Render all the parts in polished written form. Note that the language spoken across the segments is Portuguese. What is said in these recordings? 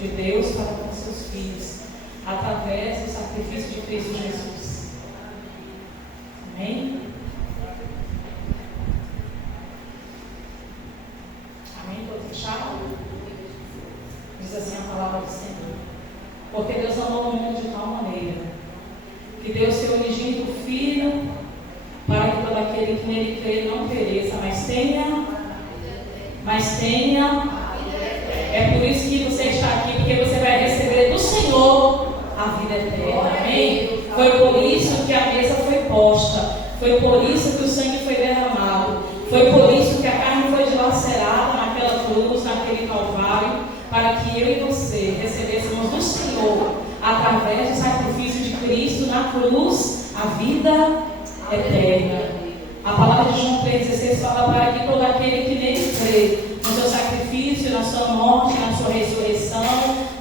de Deus para com seus filhos, através do sacrifício de Cristo Jesus. Amém? Amém? Todos fecharam? Diz assim a palavra do Senhor. Porque Deus amou o mundo de tal maneira que deu seu unigênito Filho, para que todo aquele que nele crê não pereça, mas tenha. É por isso que você está aqui, porque você vai receber do Senhor a vida eterna. Amém? Foi por isso que a mesa foi posta. Foi por isso que o sangue foi derramado. Foi por isso que a carne foi dilacerada naquela cruz, naquele Calvário, para que eu e você recebêssemos do Senhor, através do sacrifício de Cristo na cruz, a vida eterna. A palavra de João 3,16 fala para que todo aquele que nele crê, no seu sacrifício, na sua morte, na sua ressurreição,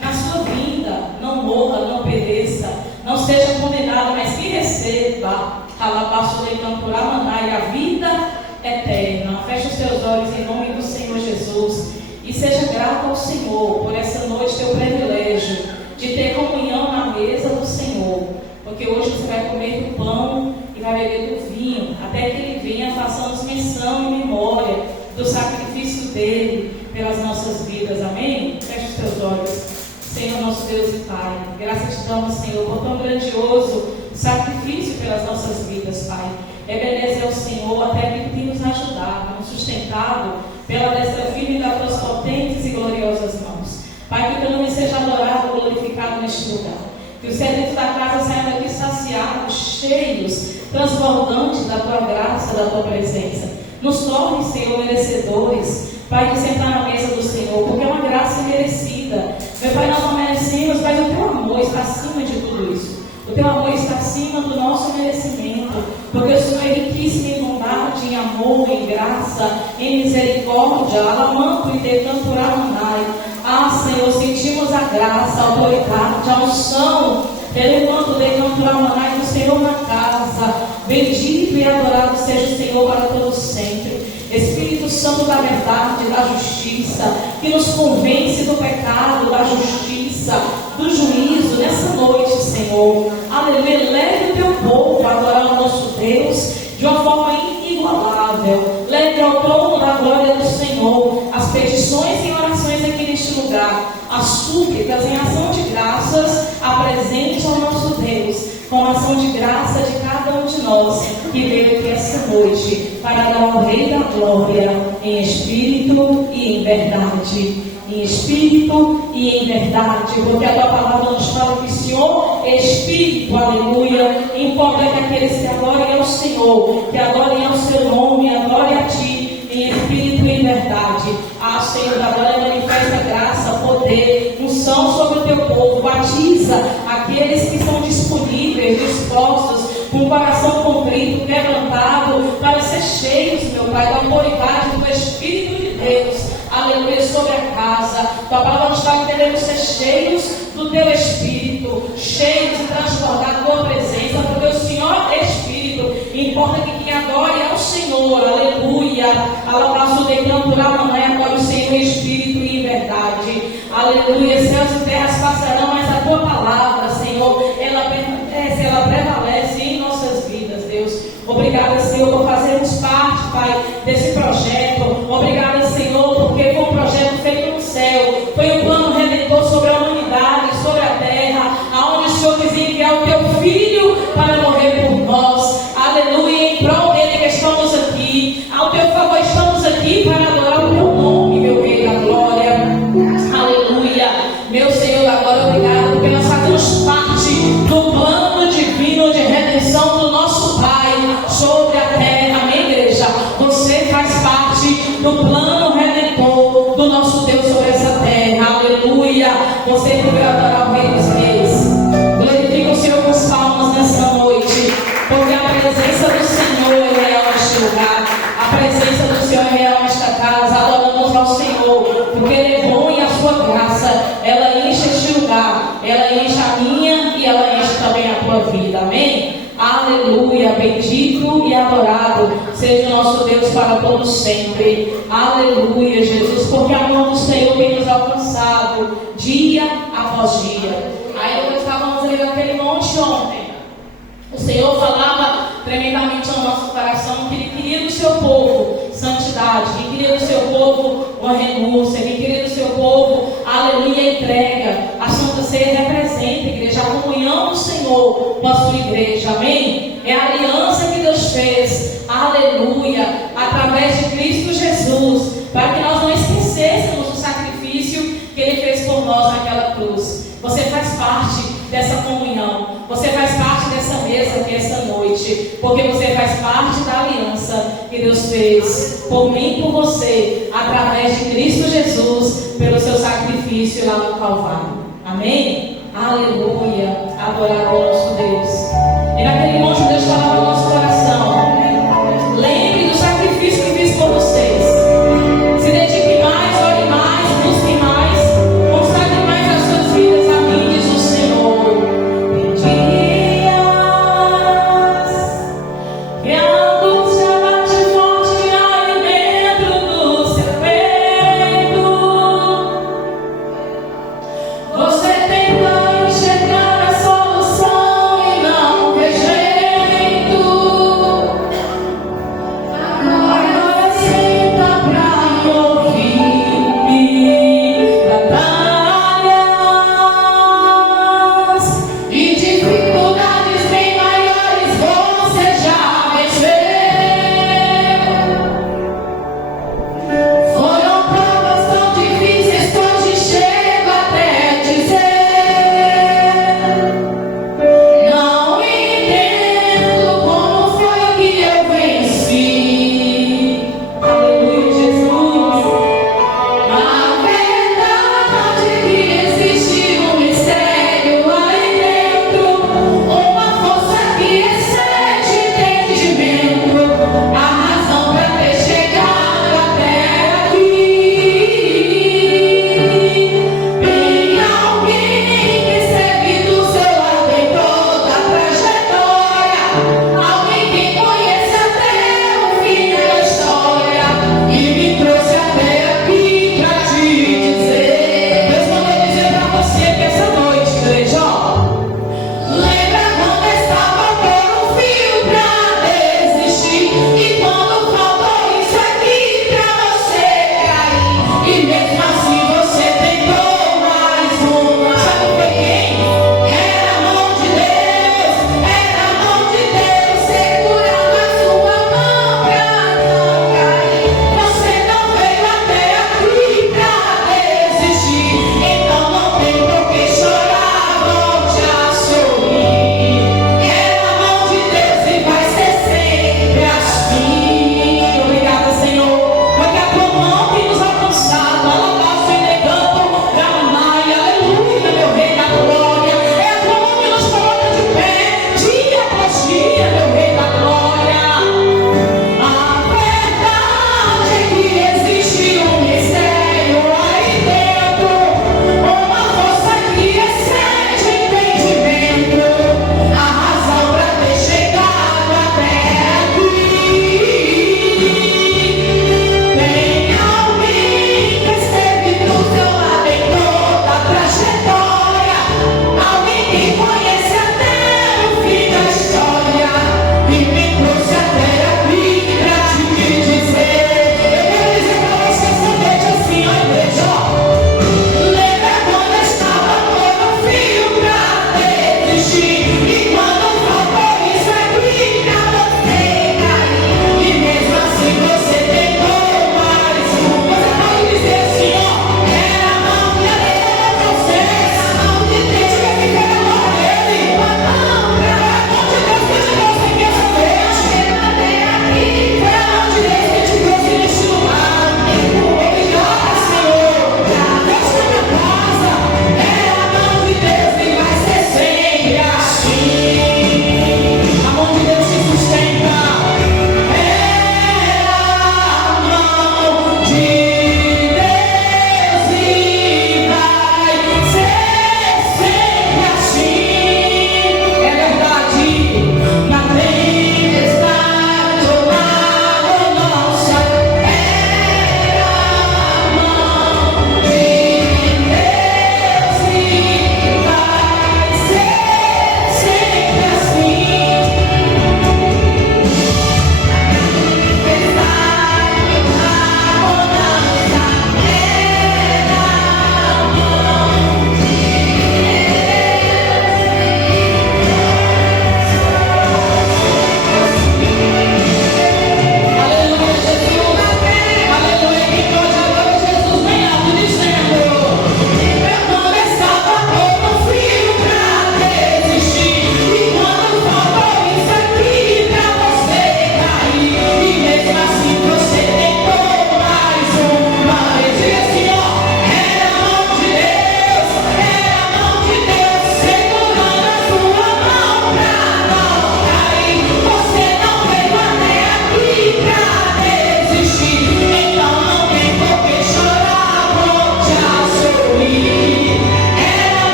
na sua vinda, não morra, não pereça, não seja condenado, mas que receba a vida eterna. Feche os seus olhos em nome do Senhor Jesus e seja grato ao Senhor por essa noite, teu privilégio de ter comunhão na mesa do Senhor, porque hoje você vai comer do pão e vai beber do vinho, até que Ele venha. Façamos menção e memória do sacrifício dele pelas nossas vidas. Amém? Feche os teus olhos. Senhor, nosso Deus e Pai, graças te damos, Senhor, por tão grandioso sacrifício pelas nossas vidas, Pai. Ebenezer ao Senhor, até que tem nos ajudado, nos sustentado pela destra firme das tuas potentes e gloriosas mãos. Pai, que teu nome seja adorado e glorificado neste lugar. Que os serventes da casa saiam daqui saciados, cheios, transbordantes da tua graça, da tua presença. Nos torne, Senhor, merecedores, Pai, de sentar na mesa do Senhor, porque é uma graça merecida. Meu Pai, nós não merecemos, mas o teu amor está acima de tudo isso. O teu amor está acima do nosso merecimento, porque o Senhor é riquíssimo em bondade, em amor, em graça, em misericórdia, alamanto e decanto ramanai. Ah, Senhor, sentimos a graça, a autoridade, a unção, pelo manto decanto ramanai do Senhor na casa. Bendito e adorado seja o Senhor para todos sempre. Espírito Santo da verdade, da justiça, que nos convence do pecado, da justiça, do juízo, nessa noite, Senhor. Aleluia. Leve o teu povo a adorar o nosso Deus de uma forma inigualável. Leve ao trono da glória do Senhor as petições e orações aqui neste lugar, as súplicas em ação de graças, apresente ao nosso Deus, com a ação de graça de cada um de nós que veio aqui essa noite para dar ao Rei da Glória em espírito e em verdade. Em espírito e em verdade, porque a tua palavra nos fala que o Senhor é Espírito, aleluia. Importa que aqueles que adorem ao Senhor, que adorem ao seu nome, adorem a ti em espírito e em verdade. Ah, Senhor, agora manifesta graça, poder, unção sobre o teu povo. Batiza aqueles que estão disponíveis, dispostos, com o coração contrito, quebrantado, para ser cheios, meu Pai, da autoridade do Espírito de Deus. Aleluia, sobre a casa. Tua palavra nos fala que devemos ser cheios do teu Espírito, cheios de transbordar a tua presença, porque o Senhor é Espírito. Importa que quem adore ao Senhor, aleluia. Alabaço declamo por amanhã, adore o Senhor em espírito e em verdade. Aleluia. Céus e terras passarão, mas a tua palavra, Senhor, ela permanece, ela prevalece em nossas vidas, Deus. Obrigada, Senhor, por fazermos parte, Pai, desse projeto. Obrigada, Senhor, porque foi um projeto feito no céu. Foi um plano redentor sobre a humanidade, sobre a terra, aonde o Senhor quis enviar o teu Filho para morrer por nós. Aleluia, em prol dele que estamos aqui. Ao teu favor estamos aqui para adorar o teu nome, meu Rei da Glória. Aleluia. Meu Senhor da Glória, obrigado, porque nós fazemos parte do plano divino de redenção do nosso Pai sobre a terra. Amém, igreja? Você faz parte do plano redentor do nosso Deus sobre essa terra. Aleluia. Você que veio adorar o Rei dos Reis. Glorifica o Senhor com as palmas nessa noite, porque a presença do Senhor é real neste lugar. A presença do Senhor é real nesta casa. Adoramos ao Senhor, porque Ele é bom e a sua graça, ela enche este lugar. Ela enche a minha e ela enche também a tua vida. Amém? Aleluia, bendito e adorado seja o nosso Deus para todos sempre. Aleluia, Jesus, porque a mão do Senhor tem nos alcançado. passado dia após dia. Aí nós estávamos ali naquele monte ontem. O Senhor falava tremendamente ao nosso coração que Ele queria do seu povo santidade, que queria do seu povo uma renúncia, que queria do seu povo, aleluia, entrega. A Santa Ceia representa, igreja, a comunhão do Senhor com a sua igreja, amém? É a aliança que Deus fez, aleluia, através de Cristo Jesus, para que nós não esquecêssemos o sacrifício que Ele fez por nós naquela cruz. Você faz parte dessa comunhão, você faz parte dessa mesa aqui essa noite, porque você faz parte da aliança que Deus fez por mim e por você, através de Cristo Jesus, pelo seu sacrifício lá no Calvário. Amém? Aleluia, adorar ao nosso Deus. E naquele monte Deus falava no nosso coração: lembre do sacrifício que fiz por vocês. Se dedique mais, ore mais, busque mais, consagre mais as suas vidas a mim, diz o Senhor. Tem dias que a angústia bate forte aí dentro do seu peito. Você tenta enxergar a solução e não vê jeito.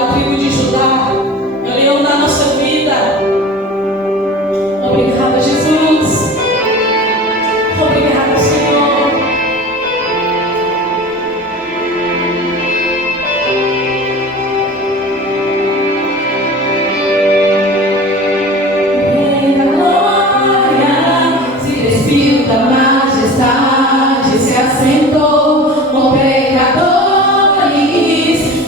da tribo de Judá, é o leão da nossa vida. Obrigada, Jesus. Obrigada, Senhor. Vem a glória, se despiu da majestade, se assentou com pecadores,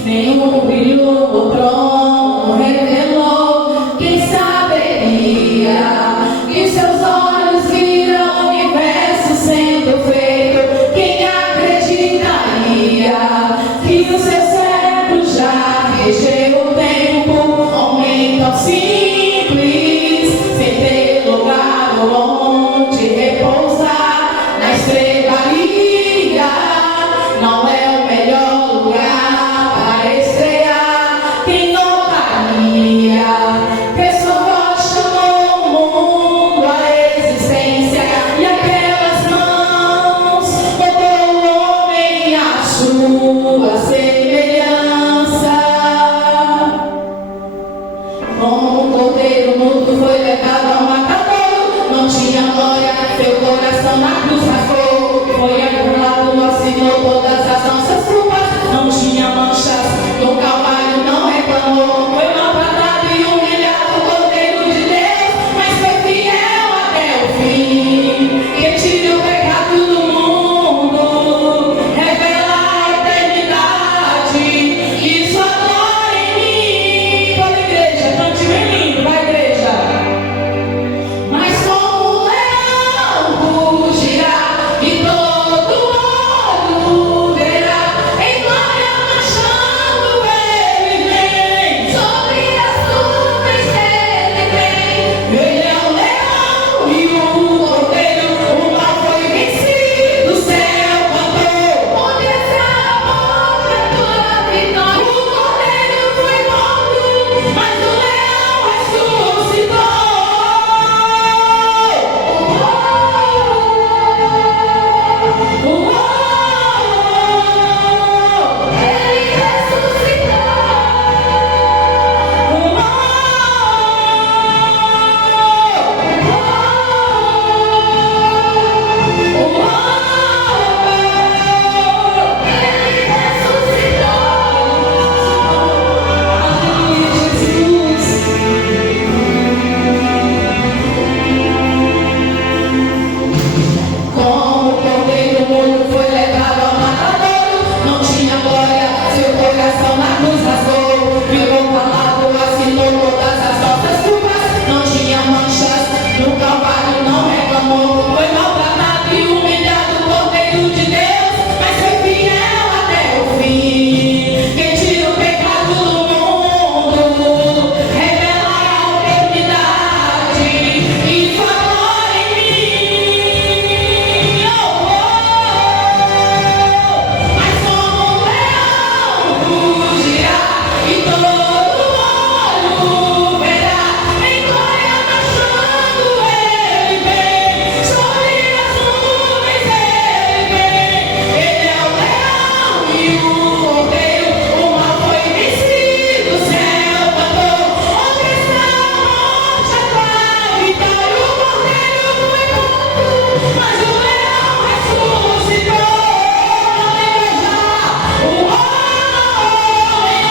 nenhum brilho o trono revelou. Quem saberia que seus olhos viram o universo sendo feito? Quem acreditaria que o seu cérebro já regeu o tempo? Homem tão simples, sem ter lugar onde repousar, na estrebaria não é o melhor lugar para estrear. Quem notaria que sua voz chamou o mundo à existência, e aquelas mãos botou o homem à sua semelhança? Como um cordeiro mudo foi levado ao matadouro, não tinha glória, seu coração na cruz rasgou. Foi acumulado, assinou todas as nossas culpas, não tinha manchas, no Calvário não reclamou. Foi maltratado e humilhado o cordeiro de Deus, mas foi fiel até o fim. Que tira o pecado do mundo, revela a eternidade e sua glória em mim. Toda igreja, cante bem lindo, vai igreja. Mas como o leão rugirá e todo olho verá, em glória marchando ele vem, sobre as nuvens ele vem. Ele é o leão e o cordeiro, o mal foi vencido, o céu cantou. Onde está a boca tua vitória? O cordeiro foi morto, mas o leão ressuscitou. Ele ressuscitou. Como o cordeiro mudo foi levado ao matadouro, não tinha glória, seu coração na cruz rasgou. Ficou calado, assinou todas as nossas culpas, não tinha manchas, no Calvário não reclamou. Foi maltratado e humilhado o cordeiro de Deus, mas foi fiel até o fim. Quem tira o pecado do mundo, revela a eternidade e sua glória em mim. Mas como um leão rugirá e todo olho verá, em glória marchando ele vem, sobre as nuvens ele vem. Ele é o leão e o cordeiro, o mal foi vencido, o céu cantou. Onde está a morte, a tua vitória? O cordeiro foi morto, mas o leão ressuscitou. Aleluia! O homem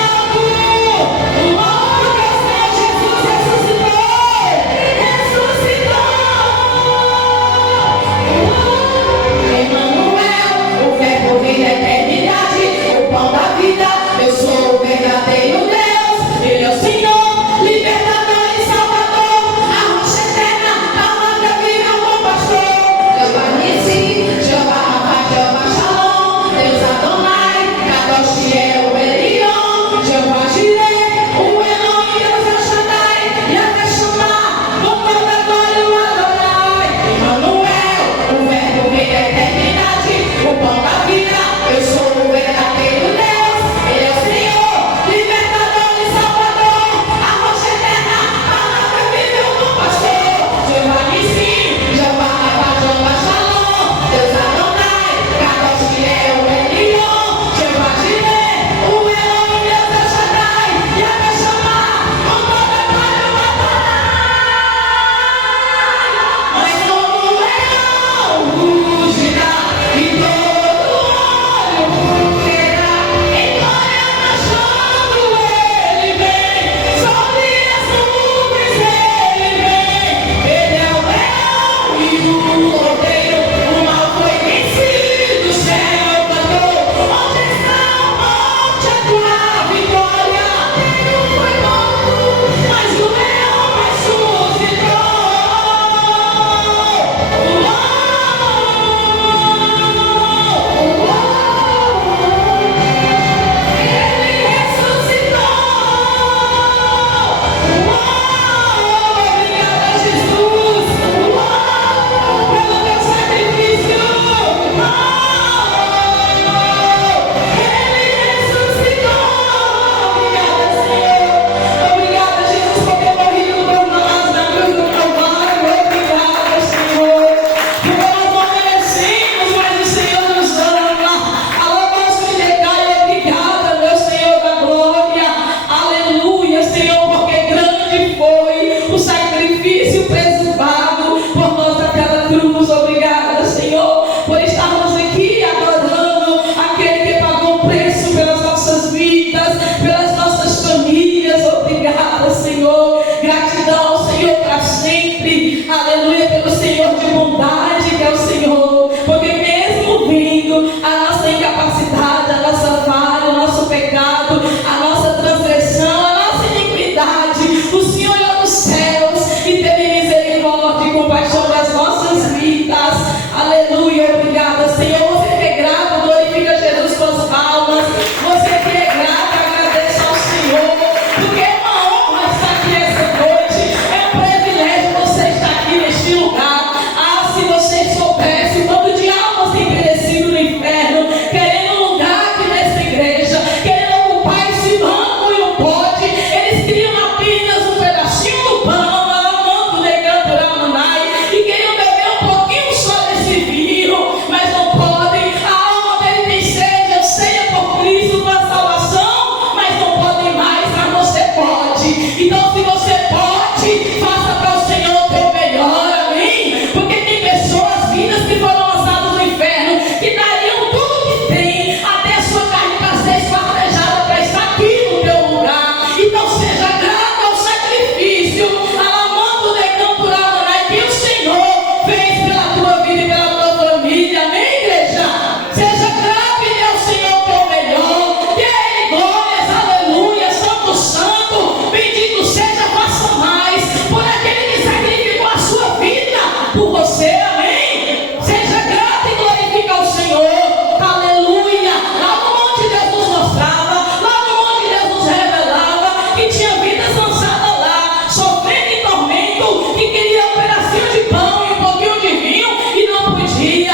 que tinha vidas lançadas lá, sofrendo em tormento, que queria um pedacinho de pão e um pouquinho de vinho e não podia.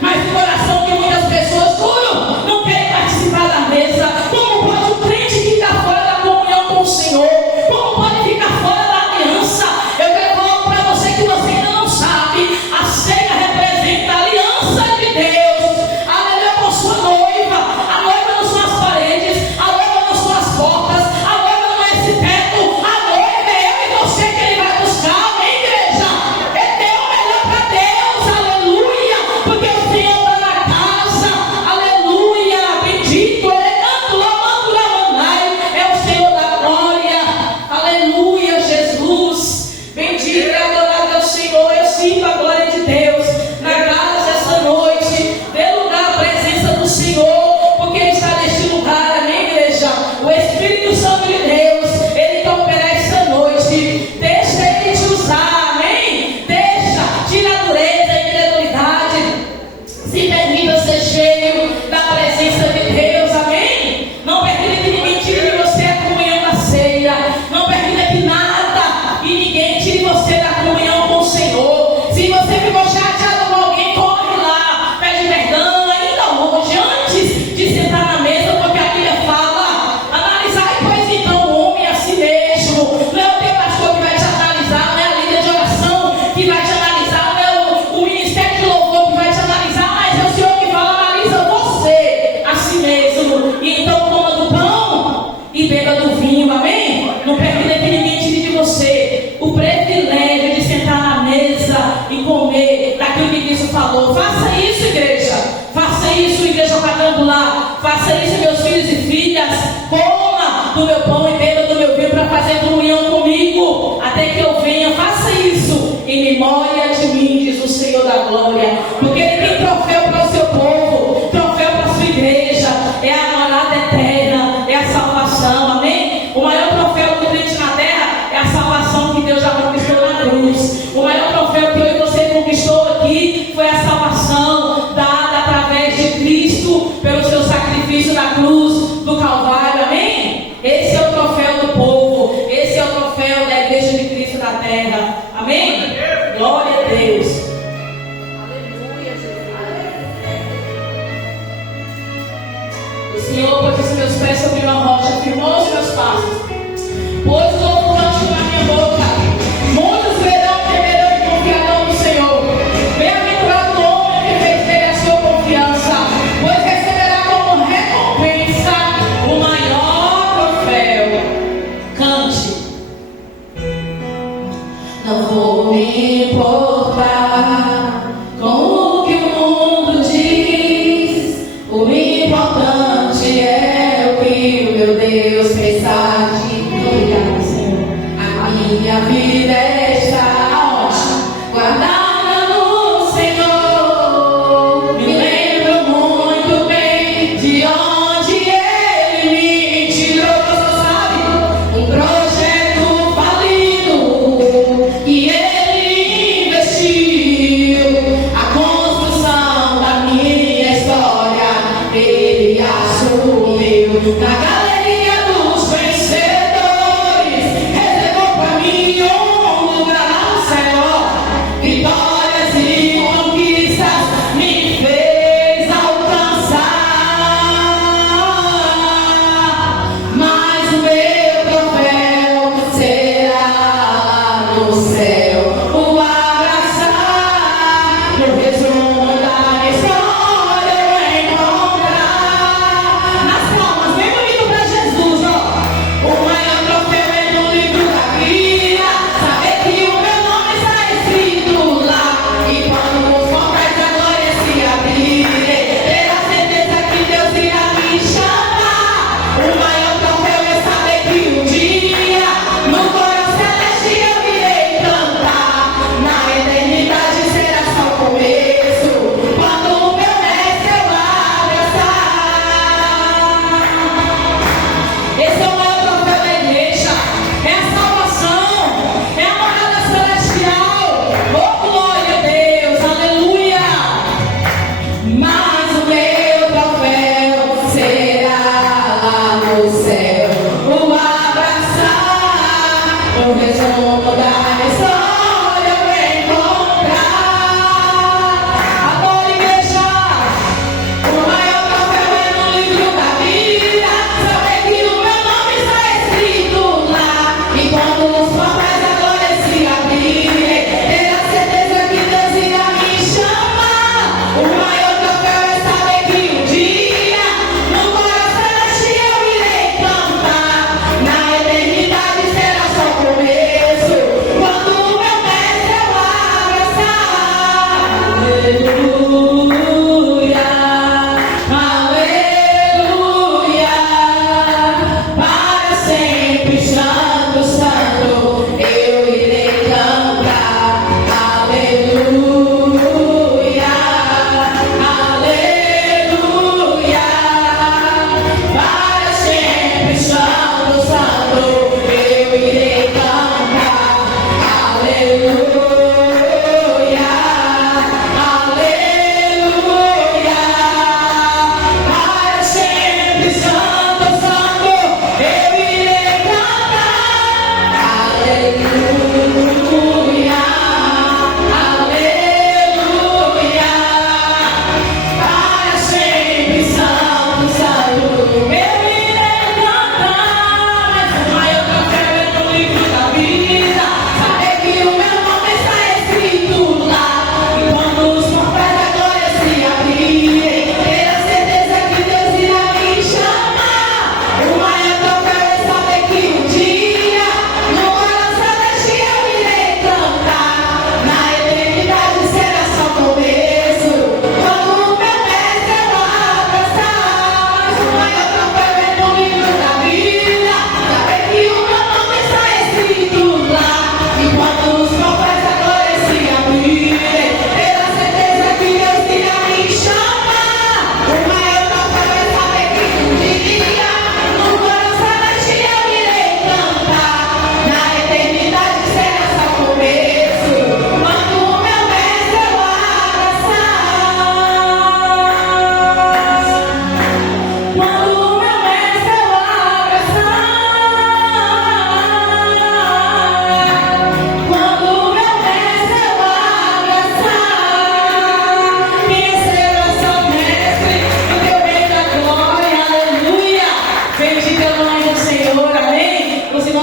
Mas o coração de muitas pessoas duro não quer participar da mesa. Como pode um crente ficar fora da comunhão com o Senhor? Como pode ficar fora da aliança? Eu quero falar para você que você ainda não sabe. A ceia representa a aliança de Deus. Aleluia, com sua noiva. A noiva não são as paredes, a noiva não são as portas, a noiva não é esse teto. A noiva é eu e você que Ele vai buscar, amém, igreja? É teu melhor para Deus, aleluia, porque o Senhor está na casa, aleluia, bendito, elegando, lamando, lamanai, é o Senhor da glória, aleluia, Jesus, bendito e adorado é o Senhor. Eu sinto a glória de Deus na casa essa noite, dê lugar à presença do Senhor, porque Ele está neste lugar, amém, igreja? O Espírito Santo de Deus, Ele quer operar esta noite, deixa Ele te usar, amém? Deixa, tira a dureza, a incredulidade, se permita ser cheio da presença de Deus, amém? Não permita que ninguém tire de você a comunhão da ceia, não permita que nada e ninguém tire você da comunhão com o Senhor. Se você ficou chateado com alguém, corre lá, pede perdão, ainda hoje, antes de sentar na mesa, porque a Bíblia fala, analisai, pois então, o homem a si mesmo. Não é o teu pastor que vai te analisar, não é a líder de oração que vai te analisar, não é o ministério de louvor que vai te analisar, mas é o Senhor que fala, analisa você a si mesmo. E então coma do pão e beba do vinho, amém? Não permita que ninguém tire de você o privilégio de sentar na mesa e comer daquilo que Cristo falou. Faça isso, igreja. Faça isso, igreja quadrangular. Faça isso, meus filhos e filhas. Coma do meu pão e beba do meu vinho para fazer comunhão comigo até que eu venha. Faça isso em memória de mim, diz o Senhor da glória. Porque Ele tem troféu para o seu povo, troféu para a sua igreja. É a morada eterna, é a salvação, amém? O maior troféu do crente na terra é a salvação que Deus já conquistou na cruz. O maior troféu que eu e você conquistou aqui foi a salvação dada através de Cristo pelo seu sacrifício na cruz do Calvário, amém? Esse é o troféu do povo, esse é o troféu da igreja de Cristo na terra, amém? Glória a Deus. Aleluia, Jesus. O Senhor pôs os meus pés sobre uma rocha, firmou os meus passos, pôs o novo cântico na minha boca. Muitos verão, temerão e confiarão no Senhor. Bem-aventurado o homem que fez dele a sua confiança, pois receberá como recompensa o maior troféu. Cante. Não vou me importar com o que o mundo diz. O importante é o que o meu Deus pensar de mim. Obrigada, Senhor. A minha vida está guardada no Senhor. Me lembro muito bem de onde Ele me tirou. Você sabe, um projeto falido que Ele investiu. A construção da minha história Ele assumiu. Na galeria dos vencedores reservou pra mim um lugar.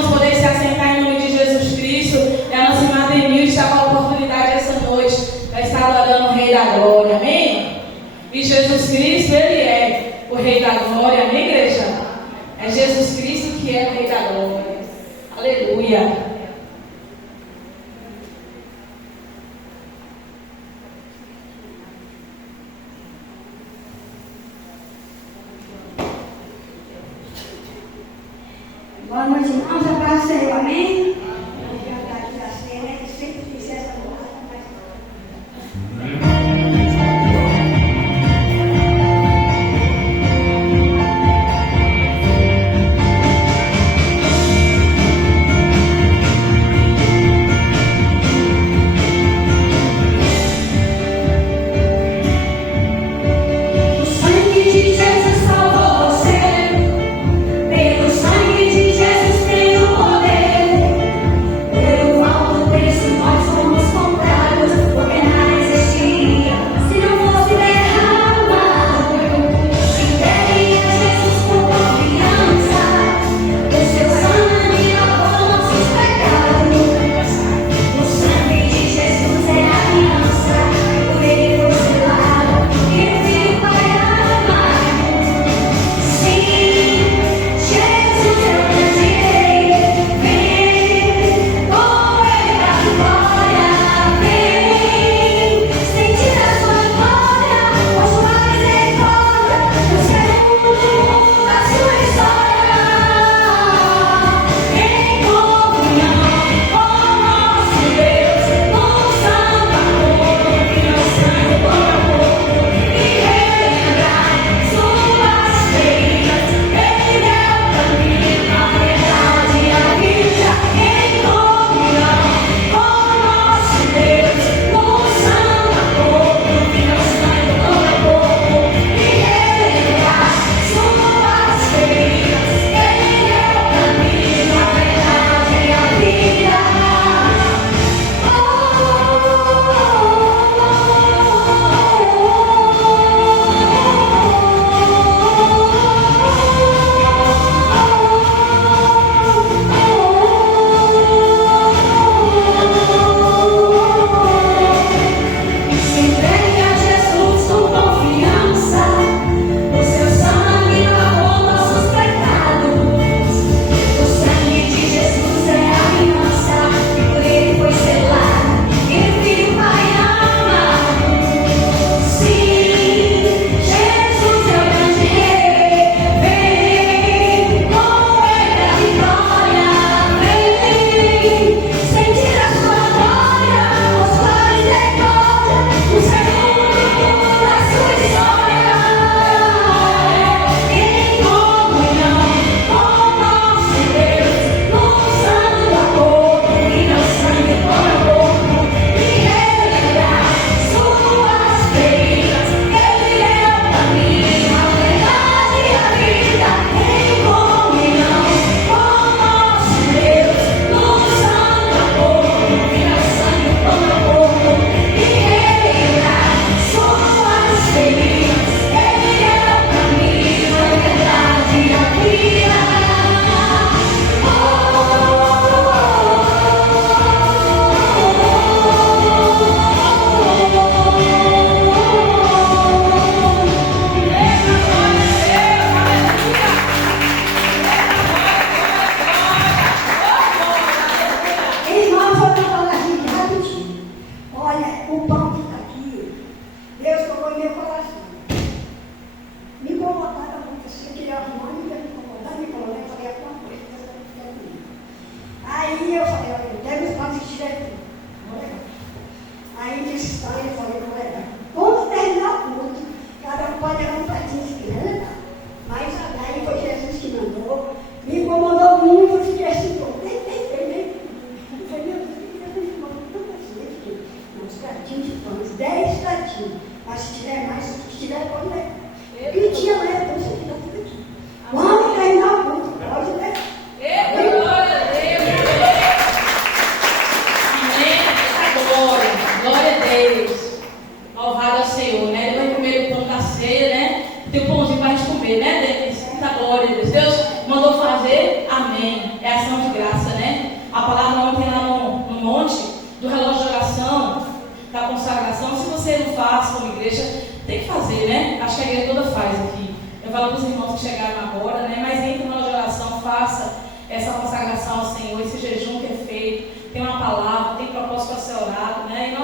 irmãos poderem se assentar em nome de Jesus Cristo. E a nossa irmã Denil está com a oportunidade essa noite para estar adorando o Rei da Glória. Amém? E Jesus Cristo, Ele é o Rei da Glória. Amém, igreja? É Jesus Cristo que é o Rei da Glória. Aleluia. Boa noite, irmãos. A paz do Senhor, amém? Eu já estou aqui da cena, que sempre fiz essa boa. a palavra ontem lá no monte, do relógio de oração, da consagração. Se você não faz como igreja, tem que fazer, né? Acho que a igreja toda faz aqui. Eu falo para os irmãos que chegaram agora, né? Mas entre no relógio de oração, faça essa consagração ao Senhor, esse jejum que é feito. Tem uma palavra, tem propósito para ser orado, né?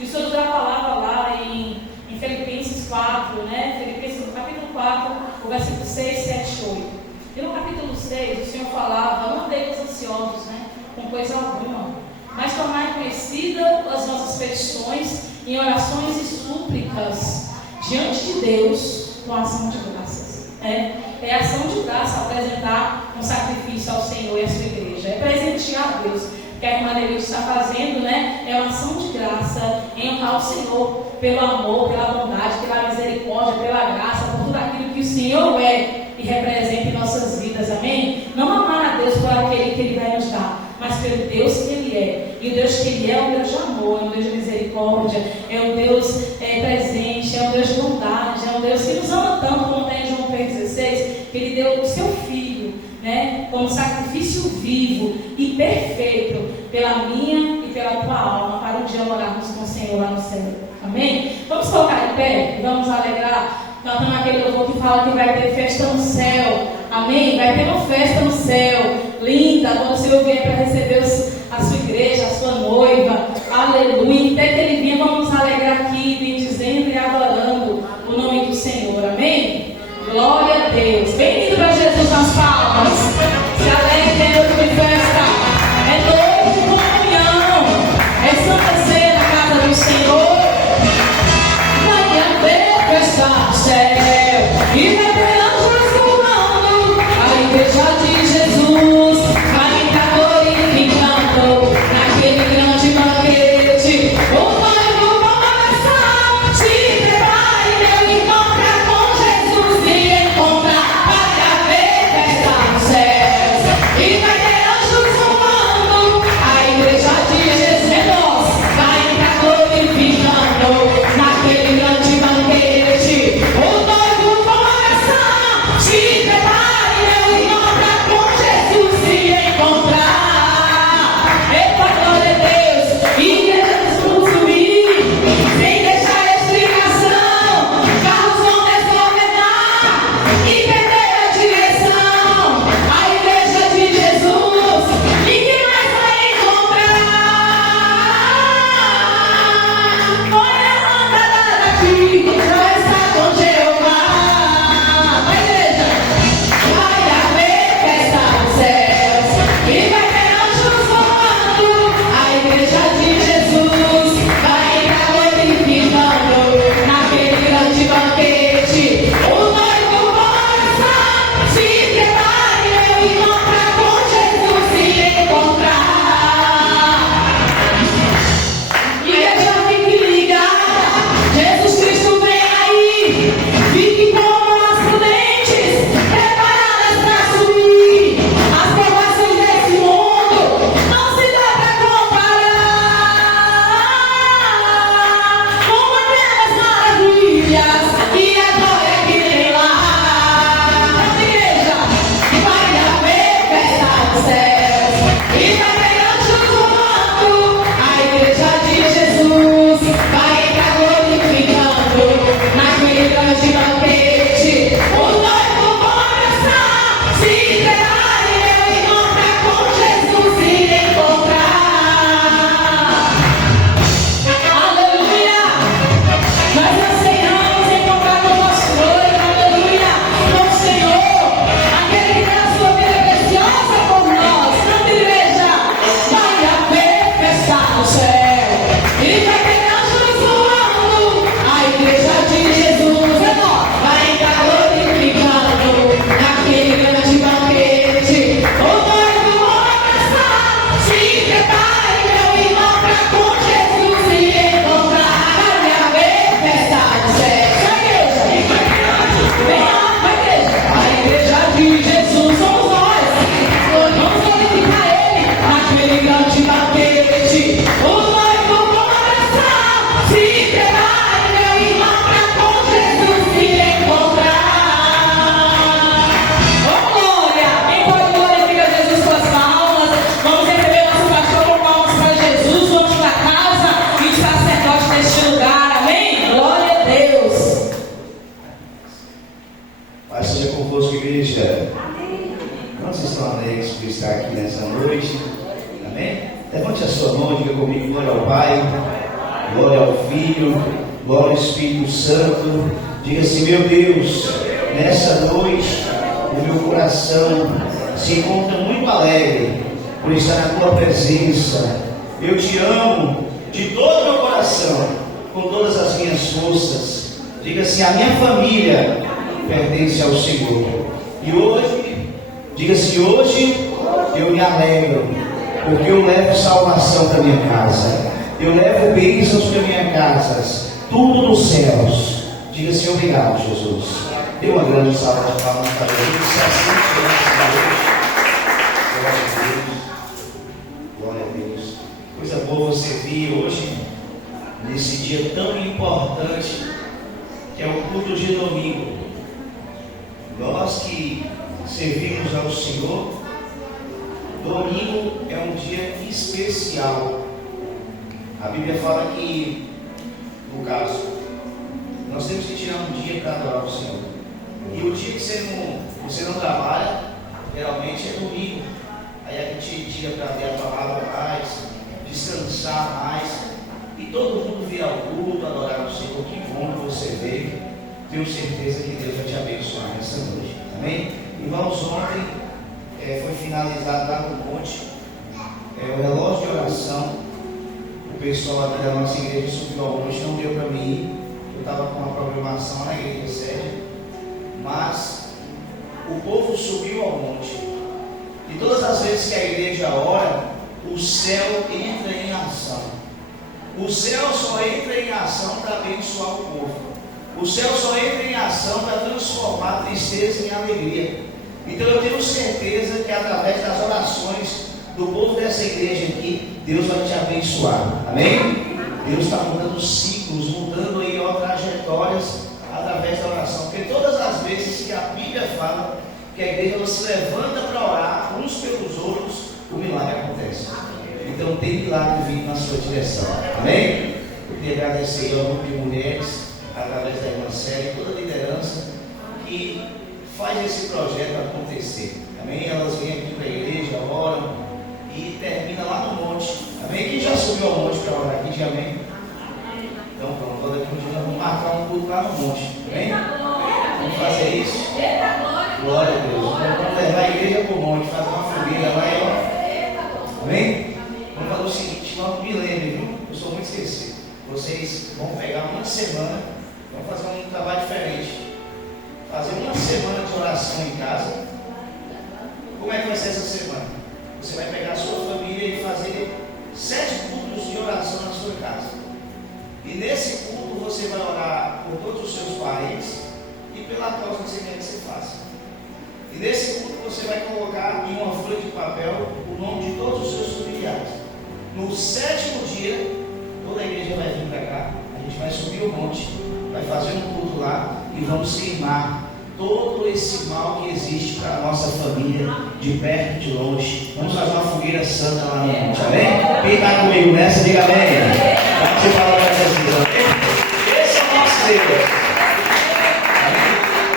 E o Senhor deu a palavra lá em Filipenses 4, né? Filipenses, no capítulo 4, o versículo 6, 7, 8. E no capítulo 6, o Senhor falava: não andei ansiosos, né? Com coisa alguma, mas tornai conhecida as nossas petições em orações e súplicas diante de Deus com ação de graças. É ação de graça apresentar um sacrifício ao Senhor e à sua igreja. É presentear a Deus. Que a irmã Neilde está fazendo, né? É uma ação de graça em honrar o Senhor pelo amor, pela bondade, pela misericórdia, pela graça, por tudo aquilo que o Senhor é e representa em nossas vidas, amém? Não amar a Deus por aquele que Ele vai nos dar, mas pelo Deus que Ele é. E o Deus que Ele é um Deus de amor, é um Deus de misericórdia, é um Deus presente, é um Deus de bondade, é um Deus que nos ama tanto, como tem em João 3,16, que Ele deu o seu Filho, né, como sacrifício vivo e perfeito pela minha e pela tua alma, para um dia morarmos com o Senhor lá no céu. Amém? Vamos colocar de pé e vamos alegrar, cantando aquele louvor que fala que vai ter festa no céu. Amém? Vai ter uma festa no céu, linda, quando o Senhor vier para receber a sua igreja, a sua noiva. Aleluia. Até que Ele venha, vamos alegrar aqui, bendizendo e adorando o nome do Senhor. Amém? Glória a Deus. Bem-vindo para Jesus nas palmas. Se alegre, é noite de festa. É noite de comunhão. É Santa Ceia na casa do Senhor. Vai haver festa no céu. E vai ter anjos voando. A igreja de Jesus vai entrar glorificando naquele grande banquete. O noivo começar. Se prepare, meu encontro com Jesus e encontrar. Vai haver festa no céu. E vai ter anjos voando. A igreja de Jesus vai entrar glorificando naquele grande banquete. O noivo começar. Se prepare, meu encontro com Jesus e encontrar. Eita, glória a Deus. Igrejas vão subir sem deixar explicação. Carros vão desordenar e perder a direção. A igreja de Jesus ninguém mais vai encontrar. Olha a lâmpada daqui, já está com Jeová. A igreja vai haver festa nos céus e vai ter anjos voando. A igreja de Jesus vai entrar glorificando naquele grande banquete. O noivo começar. Se prepare, eu encontrar com Jesus e encontrar. Igreja, fique ligada. Jesus Cristo vem aí. Fique como as prudentes, preparadas para subir. As provações desse mundo não se dá para comparar com aquelas maravilhas e a glória que tem lá. Igreja, vai haver festa nos céus e vai ter anjos voando. A igreja de Jesus vai entrar glorificando naquele grande banquete. O noivo começar. Se prepare, eu encontrar com Jesus e encontrar. Aleluia! Nós anseiamos encontrar com o nosso noivo. Aleluia! Com o Senhor, aquele que dá a sua vida preciosa por nós. Santa igreja, nessa noite. Amém? Levante a sua mão e diga comigo: glória ao Pai, glória ao Filho, glória ao Espírito Santo. Diga assim: meu Deus, nessa noite o meu coração se encontra muito alegre por estar na tua presença. Eu te amo de todo o meu coração, com todas as minhas forças. Diga assim: a minha família pertence ao Senhor. E hoje, diga assim: hoje eu me alegro, porque eu levo salvação para minha casa, eu levo bênçãos para minha casa, tudo nos céus. Diga assim: obrigado, Jesus. Dê uma grande salva de palmas para Deus. Glória a Deus. Coisa boa você vir hoje, nesse dia tão importante, que é o culto de domingo. Nós que servimos ao Senhor, domingo é um dia especial. A Bíblia fala que, no caso, nós temos que tirar um dia para adorar o Senhor. E o dia que você não trabalha, geralmente é domingo. Aí a gente tira para ler a palavra mais, descansar mais. E todo mundo vir ao culto, adorar o Senhor. Que bom que você veio. Tenho certeza que Deus vai te abençoar nessa noite. Amém? Irmãos, ontem foi finalizado lá no monte o relógio de oração. O pessoal aqui da nossa igreja subiu ao monte, não deu para mim ir. Eu estava com uma programação na igreja sede. Mas o povo subiu ao monte. E todas as vezes que a igreja ora, o céu entra em ação. O céu só entra em ação para abençoar o povo. O céu só entra em ação para transformar tristeza em alegria. Então eu tenho certeza que através das orações do povo dessa igreja aqui, Deus vai te abençoar. Amém? Deus está mudando ciclos, mudando aí trajetórias através da oração. Porque todas as vezes que a Bíblia fala que a igreja ela se levanta para orar uns pelos outros, o milagre acontece. Então tem milagre vindo na sua direção. Amém? Eu queria agradecer ao grupo de mulheres, através da irmã Célia, toda a liderança que faz esse projeto acontecer. Amém? Elas vêm aqui para a igreja, oram e termina lá no monte. Amém? Quem já subiu ao monte para orar aqui? Diga amém. Então pronto, daqui um dia nós vamos marcar um culto lá no monte. Amém? Vamos fazer isso? Glória a Deus. Vamos levar a igreja para o monte, fazer uma fogueira lá e ó. Amém? Vamos fazer o seguinte, não me lembrem, viu? Eu sou muito esquecido. Vocês vão pegar uma semana, vão fazer um trabalho diferente. Fazer uma semana de oração em casa. Como é que vai ser essa semana? Você vai pegar a sua família e fazer 7 cultos de oração na sua casa. E nesse culto você vai orar por todos os seus parentes e pela causa que você quer que você faça. E nesse culto você vai colocar em uma folha de papel o nome de todos os seus familiares. No 7º dia, toda a igreja vai vir para cá, a gente vai subir o monte, vai fazer um culto lá e vamos queimar todo esse mal que existe para a nossa família, de perto e de longe. Vamos fazer uma fogueira santa lá no monte, amém? Quem está comigo nessa, diga amém. Vamos você falar para essa esse é o nosso Deus.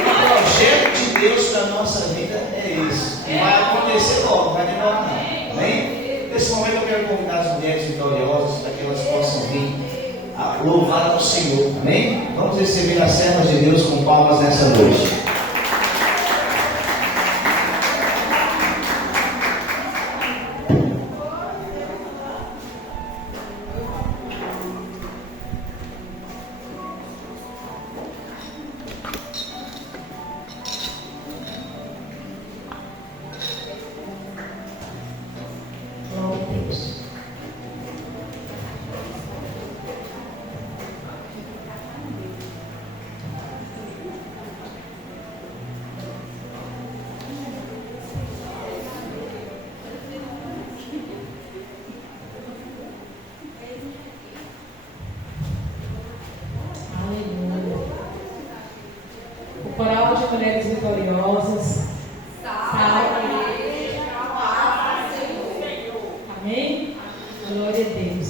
O projeto de Deus para a nossa vida é esse. E vai acontecer logo, vai demorar não, amém? Nesse momento eu quero convidar as mulheres vitoriosas para que elas possam vir a louvar ao Senhor, amém? Vamos receber as servas de Deus com palmas nessa noite. Coral de Mulheres Vitoriosas. Amém? Glória a Deus.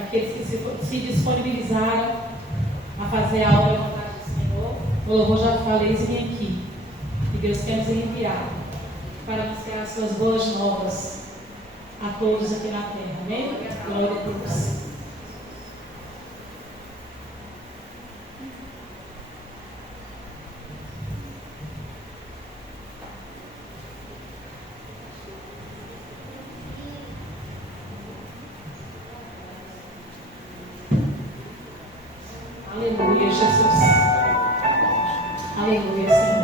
Aqueles que se disponibilizaram a fazer a obra da vontade do Senhor, o louvor já falei, vem aqui. E Deus quer nos enviar. para anunciar as suas boas novas a todos aqui na terra. Amém? Glória a Deus. Aleluia, Jesus. Aleluia, Senhor.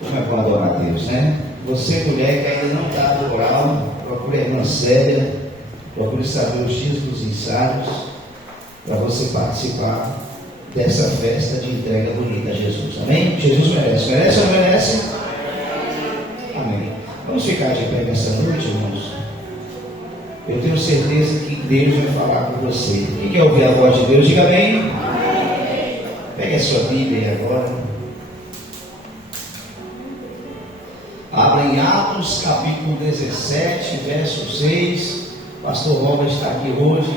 Como é bom adorar a Deus, né? Você, mulher que ainda não está no coral, procure a irmã Célia, procure saber os dias dos ensaios, para você participar dessa festa de entrega bonita a Jesus. Amém? Jesus merece. Merece ou não merece? Amém. Vamos ficar de pé nessa noite, irmãos? Eu tenho certeza que Deus vai falar com você. Quem quer ouvir a voz de Deus, diga amém. Amém. Pegue a sua Bíblia aí agora. Abra em Atos, capítulo 17, verso 6. O pastor Robert está aqui hoje.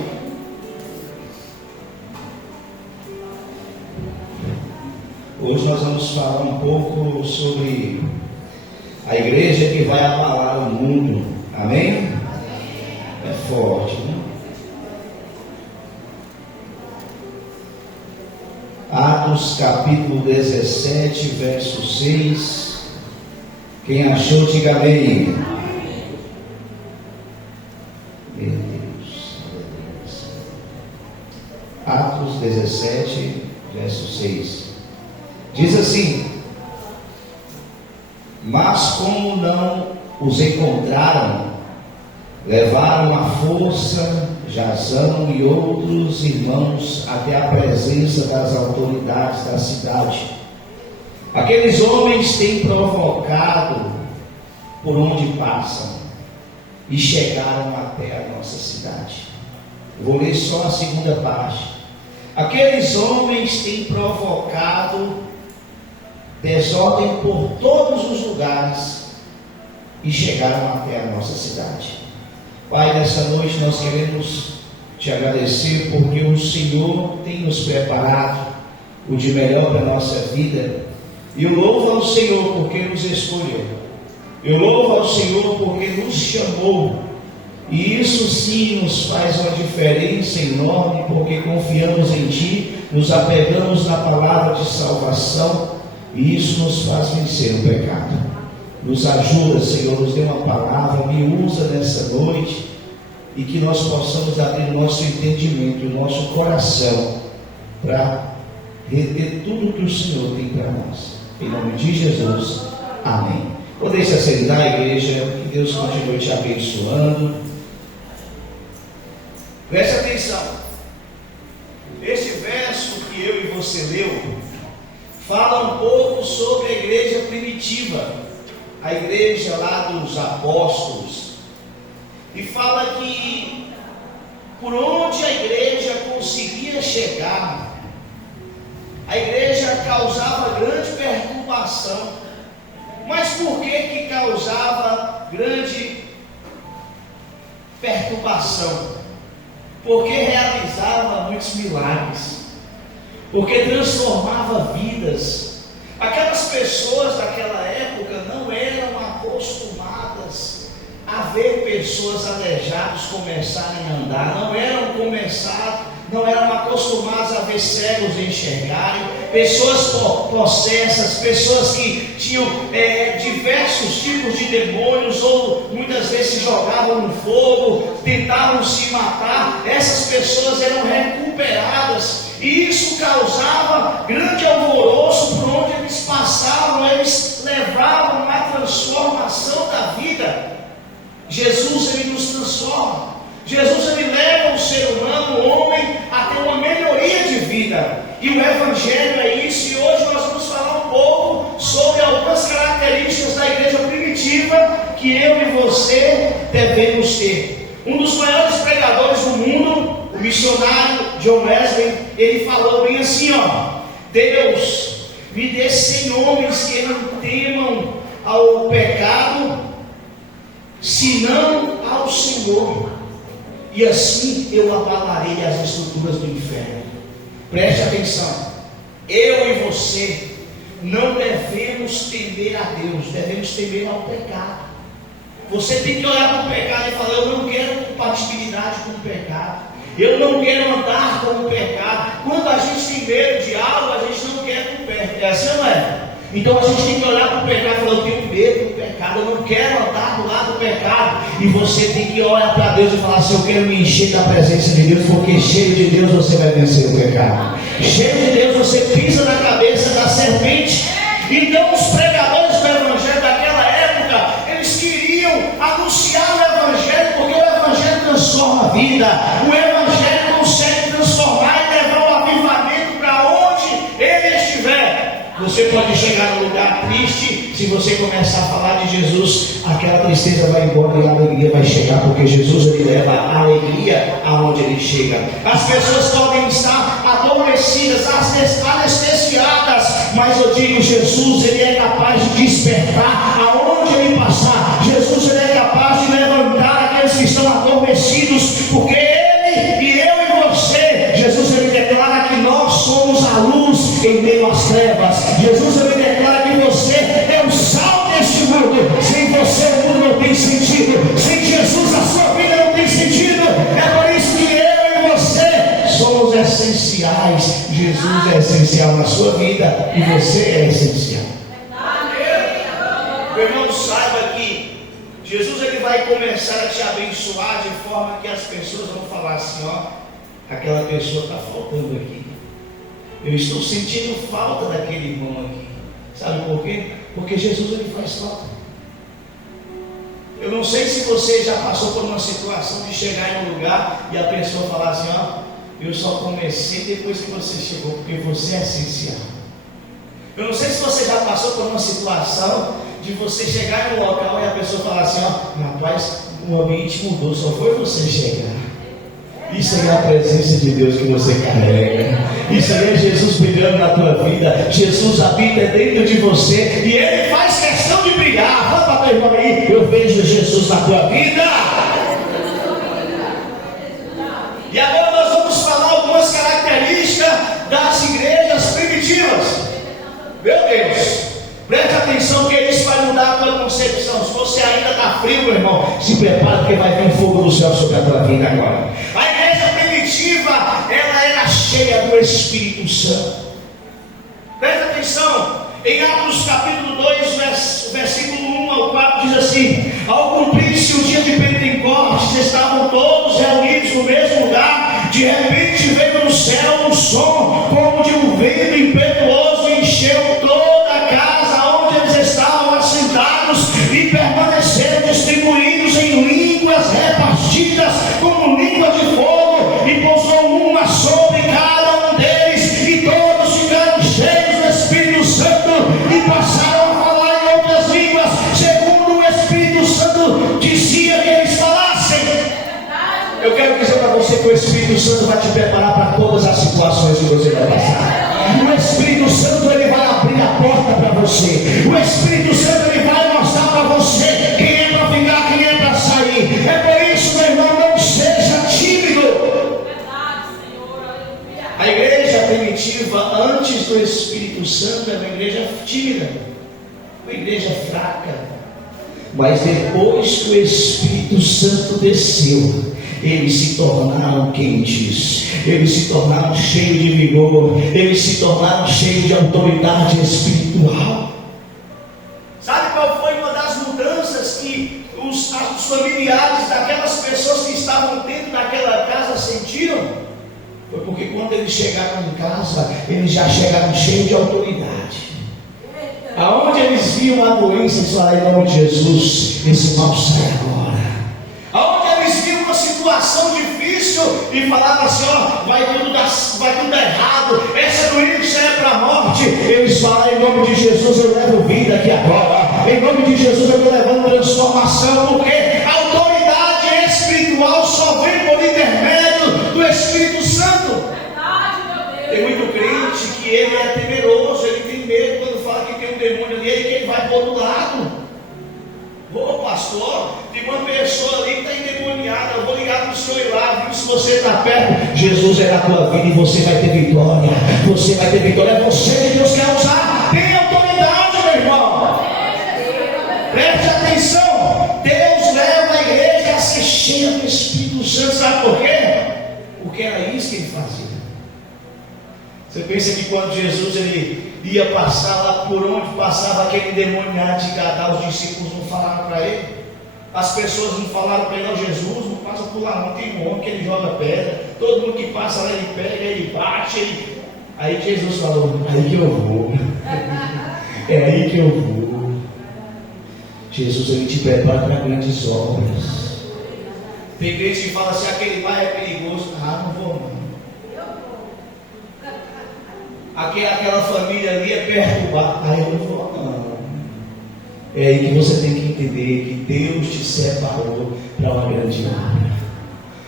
Hoje nós vamos falar um pouco sobre a igreja que vai abalar o mundo. Amém? É forte, né? Atos capítulo 17, verso 6. Quem achou, diga amém. Meu Deus. Atos 17, verso 6. Diz assim: mas como não os encontraram, levaram à força Jasão e outros irmãos até a presença das autoridades da cidade. Aqueles homens têm provocado por onde passam e chegaram até a nossa cidade. Vou ler só a segunda parte. Aqueles homens têm provocado desordem por todos os lugares e chegaram até a nossa cidade. Pai, nessa noite nós queremos te agradecer porque o Senhor tem nos preparado o de melhor para a nossa vida. E eu louvo ao Senhor porque nos escolheu. Eu louvo ao Senhor porque nos chamou. E isso sim nos faz uma diferença enorme, porque confiamos em Ti, nos apegamos na palavra de salvação, e isso nos faz vencer o pecado. Nos ajuda, Senhor, nos dê uma palavra, me usa nessa noite, e que nós possamos abrir o nosso entendimento, o nosso coração, para reter tudo que o Senhor tem para nós. Em nome de Jesus, amém. Poder se assentar, igreja, que Deus continue te abençoando. Preste atenção. Este verso que eu e você leu fala um pouco sobre a igreja primitiva, a igreja lá dos apóstolos, e fala que por onde a igreja conseguia chegar, a igreja causava grande perturbação. Mas por que causava grande perturbação? Porque realizava muitos milagres, porque transformava vidas. Aquelas pessoas daquela época não eram acostumadas a ver pessoas aleijadas começarem a andar, não eram acostumados a ver cegos enxergarem, pessoas possessas, pessoas que tinham diversos tipos de demônios, ou muitas vezes se jogavam no fogo, tentavam se matar. Essas pessoas eram recuperadas, e isso causava grande alvoroço por onde eles passavam. Eles levavam a transformação da vida. Jesus, ele nos transforma. Jesus, ele leva o ser humano, o homem, a ter uma melhoria de vida. E o Evangelho é isso. E hoje nós vamos falar um pouco sobre algumas características da igreja primitiva que eu e você devemos ter. Um dos maiores pregadores do mundo, o missionário John Wesley, ele falou bem assim, ó: Deus, me dê 100 homens que não temam ao pecado, senão ao Senhor, e assim eu abalarei as estruturas do inferno. Preste atenção, eu e você não devemos temer a Deus, devemos temer ao pecado. Você tem que olhar para o pecado e falar: eu não quero compatibilidade com o pecado, eu não quero andar com o pecado. Quando a gente tem medo de algo, a gente não quer com o pecado. É assim ou não é? Então a gente tem que olhar para o pecado e falar: eu tenho medo do pecado, eu não quero andar do lado do pecado. E você tem que olhar para Deus e falar assim: eu quero me encher da presença de Deus, porque cheio de Deus você vai vencer o pecado. Cheio de Deus você pisa na cabeça da serpente. Então os pregadores do transforma a vida. O Evangelho consegue transformar e levar o avivamento para onde ele estiver. Você pode chegar num lugar triste, se você começar a falar de Jesus, aquela tristeza vai embora e a alegria vai chegar, porque Jesus ele leva a alegria aonde ele chega. As pessoas podem estar adormecidas, anestesiadas, mas eu digo, Jesus ele é capaz de despertar aonde ele passar. Jesus ele é capaz de levantar aqueles que estão adormecidos, porque ele e eu e você, Jesus ele declara que nós somos a luz em meio às trevas. Jesus ele declara que você é o sal deste mundo. Sem você o mundo não tem sentido. Sem Jesus a sua vida não tem sentido. É por isso que eu e você somos essenciais. Jesus é essencial na sua vida e você é essencial. Meu irmão, saiba que Jesus ele vai começar a te abençoar de forma que as pessoas vão falar assim, ó, aquela pessoa está faltando aqui. Eu estou sentindo falta daquele irmão aqui. Sabe por quê? Porque Jesus ele faz falta. Eu não sei se você já passou por uma situação de chegar em um lugar e a pessoa falar assim, ó, eu só comecei depois que você chegou, porque você é essencial. Eu não sei se você já passou por uma situação de você chegar em um local e a pessoa falar assim, ó, rapaz, o ambiente mudou, só foi você chegar. Isso aí é a presença de Deus que você carrega. Isso aí é Jesus brilhando na tua vida. Jesus habita dentro de você e ele faz questão de brilhar. Fala para teu irmão aí, eu vejo Jesus na tua vida. E agora nós vamos falar algumas características das igrejas primitivas. Meu Deus, preste atenção que isso vai mudar a tua concepção. Se você ainda está frio, meu irmão, se prepara porque vai vir um fogo do céu sobre a tua vida agora. A igreja primitiva, ela era cheia do Espírito Santo. Preste atenção, em Atos capítulo 2, versículo 1 ao 4 diz assim: ao cumprir-se o dia de Pentecostes, estavam todos reunidos no mesmo lugar. De repente veio do céu um som como de um vento impetuoso e encheu toda a casa onde eles estavam assentados, e permaneceram distribuídos em línguas repartidas como língua de fogo, e pousou uma sobre cada um deles, e todos ficaram cheios do Espírito Santo e passaram a falar em outras línguas, segundo o Espírito Santo dizia que eles falassem. Eu quero dizer para você que o Espírito Santo vai te preparar para todas as situações que você vai passar. O Espírito Santo ele vai abrir a porta para você. O Espírito Santo ele vai mostrar para você quem é para ficar, quem é para sair. É por isso, meu irmão, não seja tímido. A igreja primitiva, antes do Espírito Santo, era uma igreja tímida, uma igreja fraca. Mas depois que o Espírito Santo desceu, eles se tornaram quentes, eles se tornaram cheios de vigor, eles se tornaram cheios de autoridade espiritual. Sabe qual foi uma das mudanças que os familiares daquelas pessoas que estavam dentro daquela casa sentiram? Foi porque quando eles chegaram em casa, eles já chegaram cheios de autoridade. Aonde eles viam a doença, eles falaram em nome de Jesus, esse mal sai agora. Aonde eles viam uma situação difícil e falavam assim, ó, vai tudo errado, essa doença é para a morte, eles falaram em nome de Jesus, eu levo vida aqui agora, em nome de Jesus eu estou levando transformação, porque a autoridade espiritual só vem por intermédio do Espírito Santo. Tem muito crente que ele é temeroso, ele tem medo quando fala que tem um demônio ali, ele vai para o outro lado. Ô pastor, tem uma pessoa ali que está endemoniada, eu vou ligar para o senhor ir lá, viu? Se você está perto, Jesus é na tua vida e você vai ter vitória. Você vai ter vitória, é você que Deus quer usar. Tem autoridade, meu irmão. Preste atenção, Deus leva a igreja a ser cheia do Espírito Santo, sabe por quê? Porque era isso que ele fazia. Você pensa que quando Jesus ele ia passar lá por onde passava aquele demoniado de Gadá, os discípulos não falaram para ele? As pessoas não falaram para ele, não, Jesus não passa por lá não, tem um homem que ele joga pedra, todo mundo que passa lá ele pega, ele bate, aí Jesus falou, aí que eu vou, é aí que eu vou. Jesus ele te prepara para grandes obras. Tem crente que fala assim, aquele bar é perigoso. Ah, não vou não. Aquela família ali é perturbada. Ah, eu não vou não. É aí que você tem que entender que Deus te separou para uma grande obra.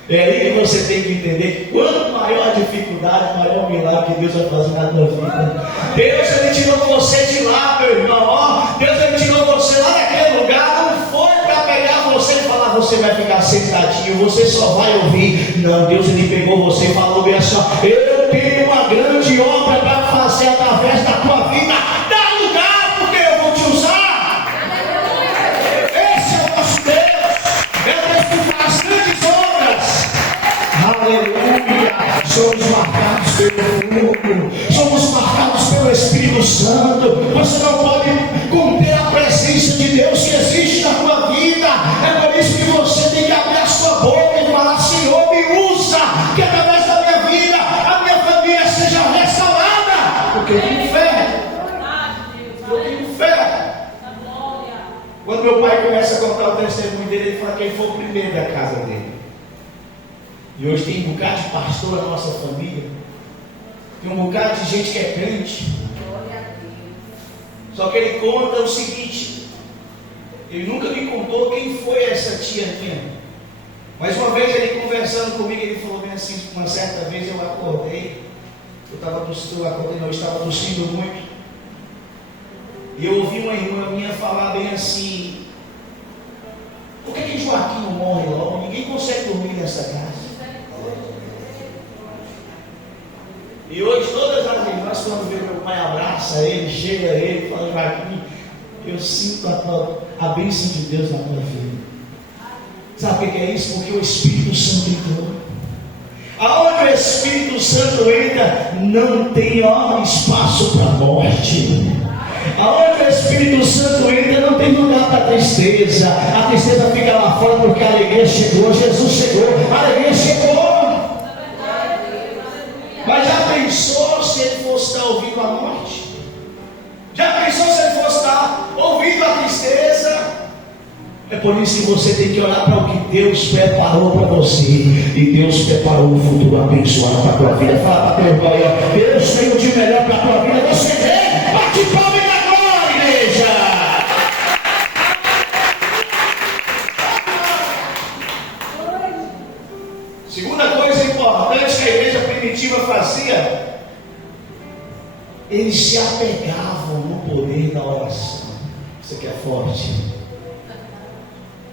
É aí que você tem que entender que quanto maior a dificuldade, maior o milagre que Deus vai fazer na tua vida. Deus, Ele tirou você de lá, meu irmão. Ó, Deus, Ele tirou você lá daquele lugar. Não foi para pegar você e falar, você vai ficar sentadinho, você só vai ouvir. Não, Deus, Ele pegou você e falou bem assim, ó, eu tenho uma grande obra para fazer através da tua vida. Dá lugar, porque eu vou te usar. Esse é o nosso Deus. É o Deus que faz grandes obras. Aleluia. Somos marcados pelo fogo. Somos marcados pelo Espírito Santo. Você não pode conter a presença de Deus que existe na tua vida. É por isso que você tem que abrir a sua boca e falar, Senhor, me usa, que através da minha vida a minha família seja restaurada. Porque eu tenho fé. Eu tenho fé. Quando meu pai começa a contar o testemunho dele, ele fala que ele foi o primeiro da casa dele. E hoje tem um bocado de pastor na nossa família. Tem um bocado de gente que é crente. Só que ele conta o seguinte. Ele nunca me contou quem foi essa tia minha. Mas uma vez ele conversando comigo, ele falou bem assim, uma certa vez eu acordei. Eu estava tossindo muito. E eu ouvi uma irmã minha falar bem assim, por que Joaquim não morre logo? Ninguém consegue dormir nessa casa. E hoje todas as irmãs, quando vê meu pai, abraça ele, chega a ele, fala, Joaquim, eu sinto a bênção de Deus na tua vida. Sabe o que é isso? Porque o Espírito Santo entrou. Aonde o Espírito Santo entra, não tem espaço para morte. Aonde o Espírito Santo entra, não tem lugar para tristeza. A tristeza fica lá fora porque a alegria chegou. Jesus chegou, a alegria chegou. Mas já pensou se ele fosse estar ouvindo a morte? Já pensou se ele fosse estar ouvindo a tristeza? É por isso que você tem que olhar para o que Deus preparou para você. E Deus preparou um futuro abençoado para a tua vida. Fala para teu irmão aí, Deus tem o de melhor para a tua vida. Você vê? Bate palma e dá glória, igreja! Segunda coisa importante que a igreja primitiva fazia, eles se apegavam no poder da oração. Isso aqui é forte.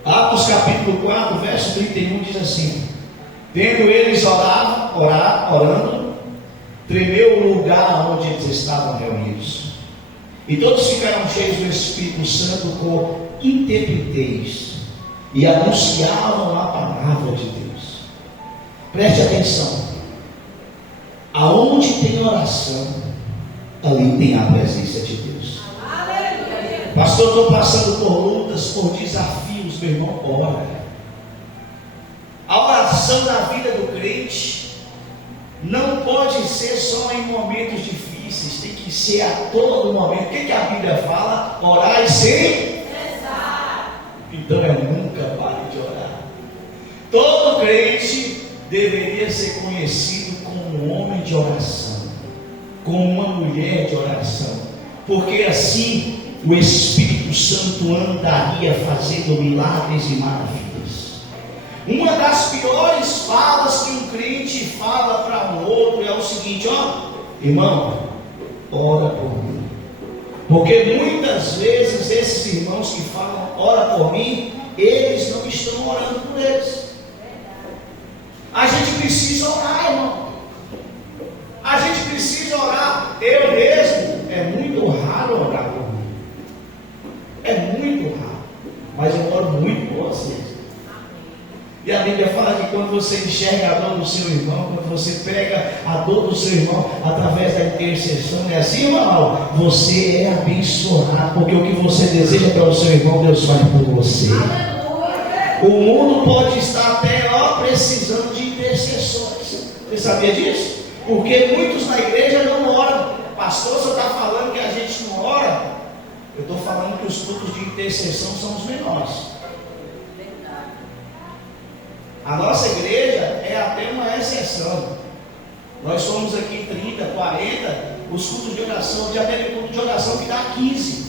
Atos capítulo 4, verso 31 diz assim: tendo eles orando, tremeu o lugar onde eles estavam reunidos, e todos ficaram cheios do Espírito Santo com intrepidez, e anunciavam a palavra de Deus. Preste atenção, aonde tem oração, ali tem a presença de Deus. Pastor, estou passando por lutas, por desafios, meu irmão, ora. A oração na vida do crente não pode ser só em momentos difíceis, tem que ser a todo momento. O que a Bíblia fala? Orar sem cessar. Então nunca pare de orar. Todo crente deveria ser conhecido como um homem de oração, como uma mulher de oração, porque assim o Espírito Santo andaria fazendo milagres e maravilhas. Uma das piores falas que um crente fala para um outro é o seguinte: ó, irmão, ora por mim. Porque muitas vezes esses irmãos que falam ora por mim, eles não estão orando por eles. A gente precisa orar, irmão. A gente precisa orar. Eu mesmo, é muito raro orar por mim. É muito raro, mas eu oro muito por vocês. E a Bíblia fala que quando você enxerga a dor do seu irmão, quando você pega a dor do seu irmão através da intercessão, é assim, irmão, você é abençoado, porque o que você deseja para o seu irmão, Deus faz por você. O mundo pode estar até precisando de intercessões. Você sabia disso? Porque muitos na igreja não oram. Pastor, você está falando que a gente não ora? Eu estou falando que os cultos de intercessão são os menores. A nossa igreja é até uma exceção. Nós somos aqui 30, 40, os cultos de oração, já teve culto de oração que dá 15.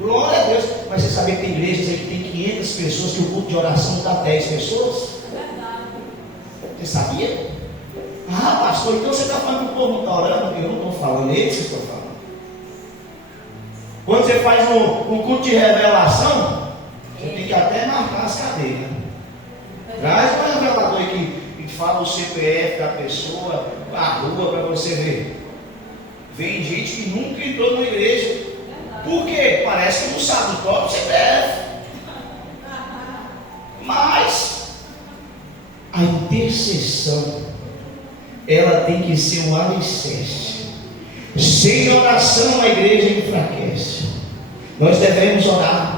Glória a Deus. Mas você sabia que tem igrejas aí que tem 500 pessoas, que o culto de oração dá 10 pessoas? Você sabia? Ah, pastor, então você está falando que o povo não está orando? Eu não estou falando, eles que estão falando. Quando você faz um culto de revelação, você tem que até marcar as cadeiras. Traz um revelador aí que fala o CPF da pessoa, a rua, para você ver. Vem gente que nunca entrou na igreja. Por quê? Parece que não sabe o próprio CPF. Mas a intercessão, ela tem que ser um alicerce. Sem oração a igreja enfraquece. Nós devemos orar.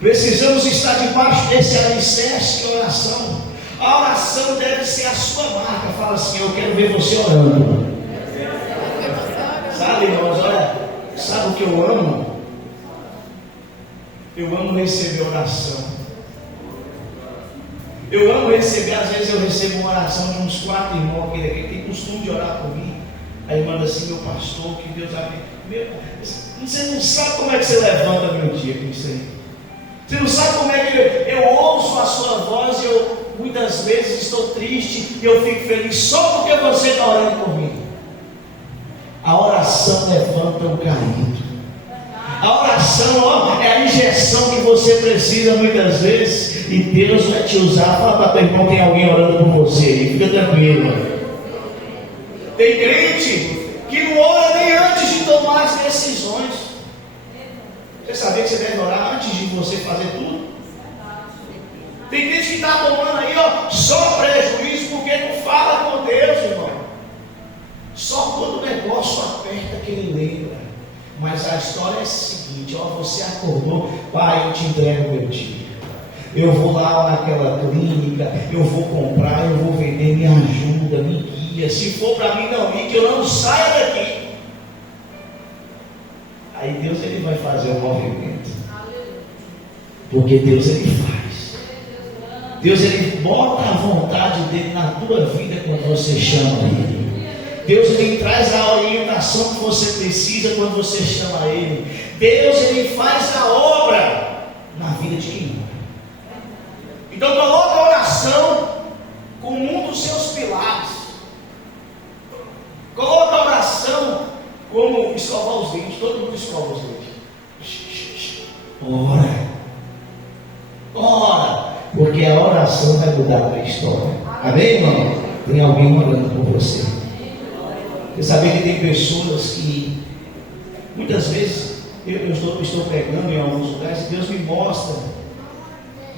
Precisamos estar debaixo desse alicerce que é a oração. A oração deve ser a sua marca. Fala assim: eu quero ver você orando. Sabe, irmãos, olha, sabe o que eu amo? Eu amo receber oração. Eu amo receber, às vezes eu recebo uma oração de uns 4 irmãos que tem costume de orar por mim. Aí manda assim: meu pastor, que Deus abençoe. Você não sabe como é que você levanta meu dia com isso aí. Você não sabe como é que eu ouço a sua voz e eu muitas vezes estou triste e eu fico feliz só porque você está orando por mim. A oração levanta o caído. A oração, ó, é a injeção que você precisa muitas vezes, e Deus vai te usar. Fala para teu irmão: tem alguém orando por você aí, fica tranquilo. Tem crente que não ora nem antes de tomar as decisões. Você sabia que você deve orar antes de você fazer tudo? Tem crente que está tomando aí, ó, só prejuízo porque não fala com Deus, irmão. Só quando o negócio aperta que ele lembra. Mas a história é a seguinte: ó, você acordou, pai, eu te entrego meu dia. Eu vou lá naquela clínica, eu vou comprar, eu vou vender, me ajuda, me guia. Se for para mim não ir, que eu não saia daqui. Aí Deus, ele vai fazer o movimento. Porque Deus, ele faz. Deus, ele bota a vontade dele na tua vida quando você chama ele. Deus, ele traz a orientação que você precisa quando você chama ele. Deus, ele faz a obra na vida de quem ora. Então coloca a oração como um dos seus pilares. Coloca a oração como escovar os dentes. Todo mundo escova os dentes. Ora. Ora. Porque a oração vai mudar a história. Amém, irmão? Tem alguém orando por você. Você sabia que tem pessoas que muitas vezes eu estou pregando em alguns lugares e Deus me mostra.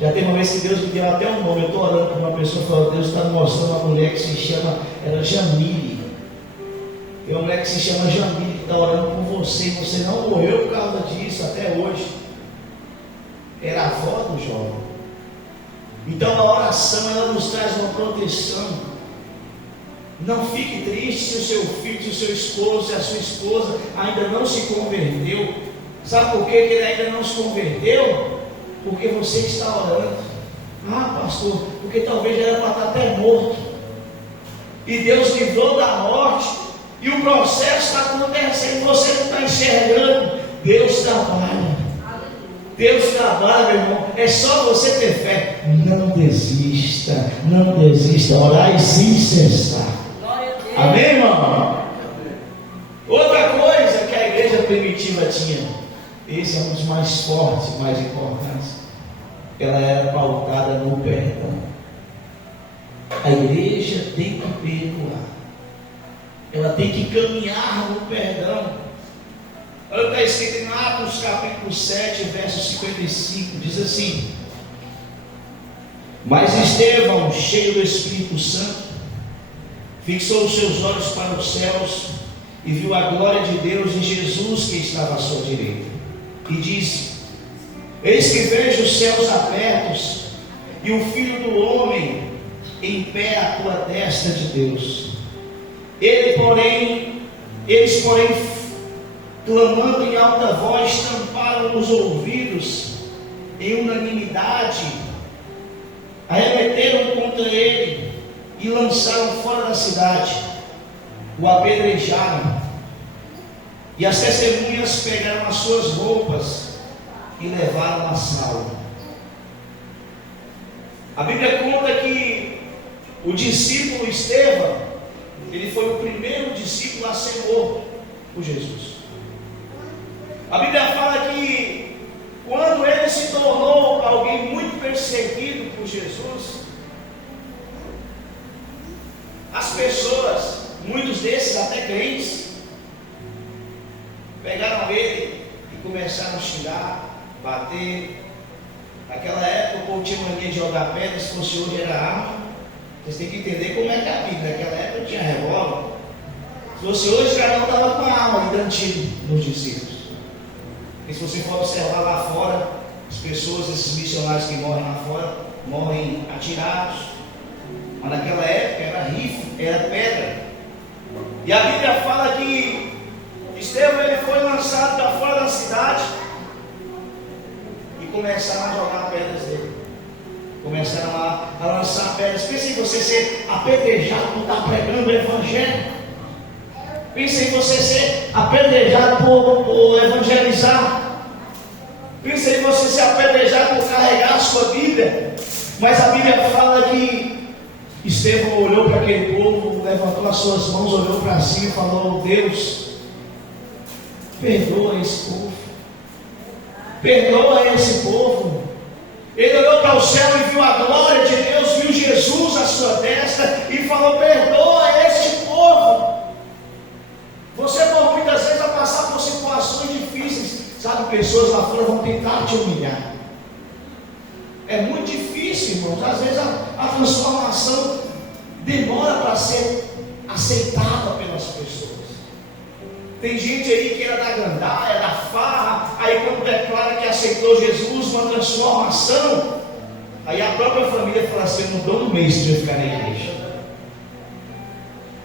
Já tem uma vez que Deus me deu até um nome. Eu estou orando com uma pessoa e falo: Deus está me mostrando uma mulher que se chama Jamile. Tem uma mulher que se chama Jamile, que está orando por você. Você não morreu por causa disso até hoje. Era a avó do jovem. Então a oração, ela nos traz uma proteção. Não fique triste se o seu filho, se o seu esposo, se a sua esposa ainda não se converteu. Sabe por que ele ainda não se converteu? Porque você está orando. Ah, pastor, porque talvez já era para estar até morto. E Deus livrou da morte. E o processo está acontecendo, você não está enxergando. Deus trabalha. Deus trabalha, meu irmão. É só você ter fé. Não desista, não desista. Orai sem cessar. Amém, irmão? Outra coisa que a igreja primitiva tinha, esse é um dos mais fortes, mais importantes. Ela era pautada no perdão. A igreja tem que perdoar. Ela tem que caminhar no perdão. Olha o que está escrito em Atos capítulo 7, verso 55. Diz assim: mas Estevão, cheio do Espírito Santo, fixou os seus olhos para os céus e viu a glória de Deus e Jesus que estava à sua direita. E disse: eis que vejo os céus abertos e o Filho do Homem em pé à tua destra de Deus. Eles, porém, clamando em alta voz, tamparam os ouvidos em unanimidade arremeteram contra ele e lançaram fora da cidade, o apedrejaram. E as testemunhas pegaram as suas roupas e levaram a Saulo. A Bíblia conta que o discípulo Estevão, ele foi o primeiro discípulo a ser morto por Jesus. A Bíblia fala que quando ele se tornou alguém muito perseguido por Jesus, as pessoas, muitos desses até crentes, pegaram ele e começaram a xingar, bater. Naquela época o povo tinha mania de jogar pedra, se fosse hoje era arma. Vocês têm que entender como é que é a Bíblia. Naquela época tinha revólver. Se fosse hoje, cada um estava com a arma e dando tiro nos discípulos. E se você for observar lá fora, as pessoas, esses missionários que morrem lá fora, morrem atirados. Mas naquela época era rifle, era pedra. E a Bíblia fala que Estevão ele foi lançado para fora da cidade e começaram a jogar pedras dele. Começaram a lançar pedras. Pensa em você ser apedrejado por estar pregando o Evangelho. Pensa em você ser apedrejado por evangelizar. Pensa em você ser apedrejado por carregar a sua Bíblia. Mas a Bíblia fala que Estevão olhou para aquele povo, levantou as suas mãos, olhou para cima e falou: Deus, perdoa esse povo. Perdoa esse povo. Ele olhou para o céu e viu a glória de Deus, viu Jesus à sua destra e falou: perdoa este povo. Você por muitas vezes vai passar por situações difíceis. Sabe, pessoas lá fora vão tentar te humilhar. É muito difícil, irmãos. Às vezes a transformação demora para ser aceitada pelas pessoas. Tem gente aí que era da gandaia, da farra, aí quando declara que aceitou Jesus, uma transformação, aí a própria família fala assim: eu não dou um mês de eu ficar na igreja.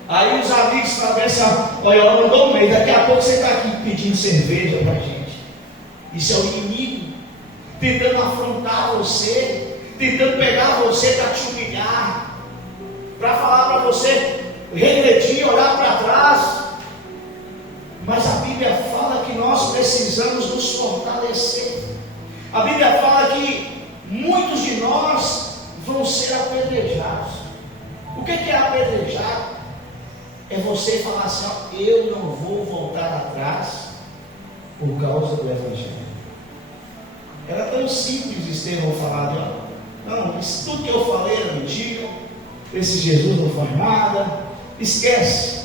Aí os amigos conversam: olha, eu não dou um mês, daqui a pouco você está aqui pedindo cerveja para a gente. Isso é o inimigo tentando afrontar você, tentando pegar você para te humilhar, para falar para você regredir, olhar para trás. Mas a Bíblia fala que nós precisamos nos fortalecer. A Bíblia fala que muitos de nós vão ser apedrejados. O que é apedrejar? É você falar assim: ó, eu não vou voltar atrás por causa do Evangelho. Era tão simples Estevão falar: não, isso tudo que eu falei era mentira, esse Jesus não faz nada, esquece.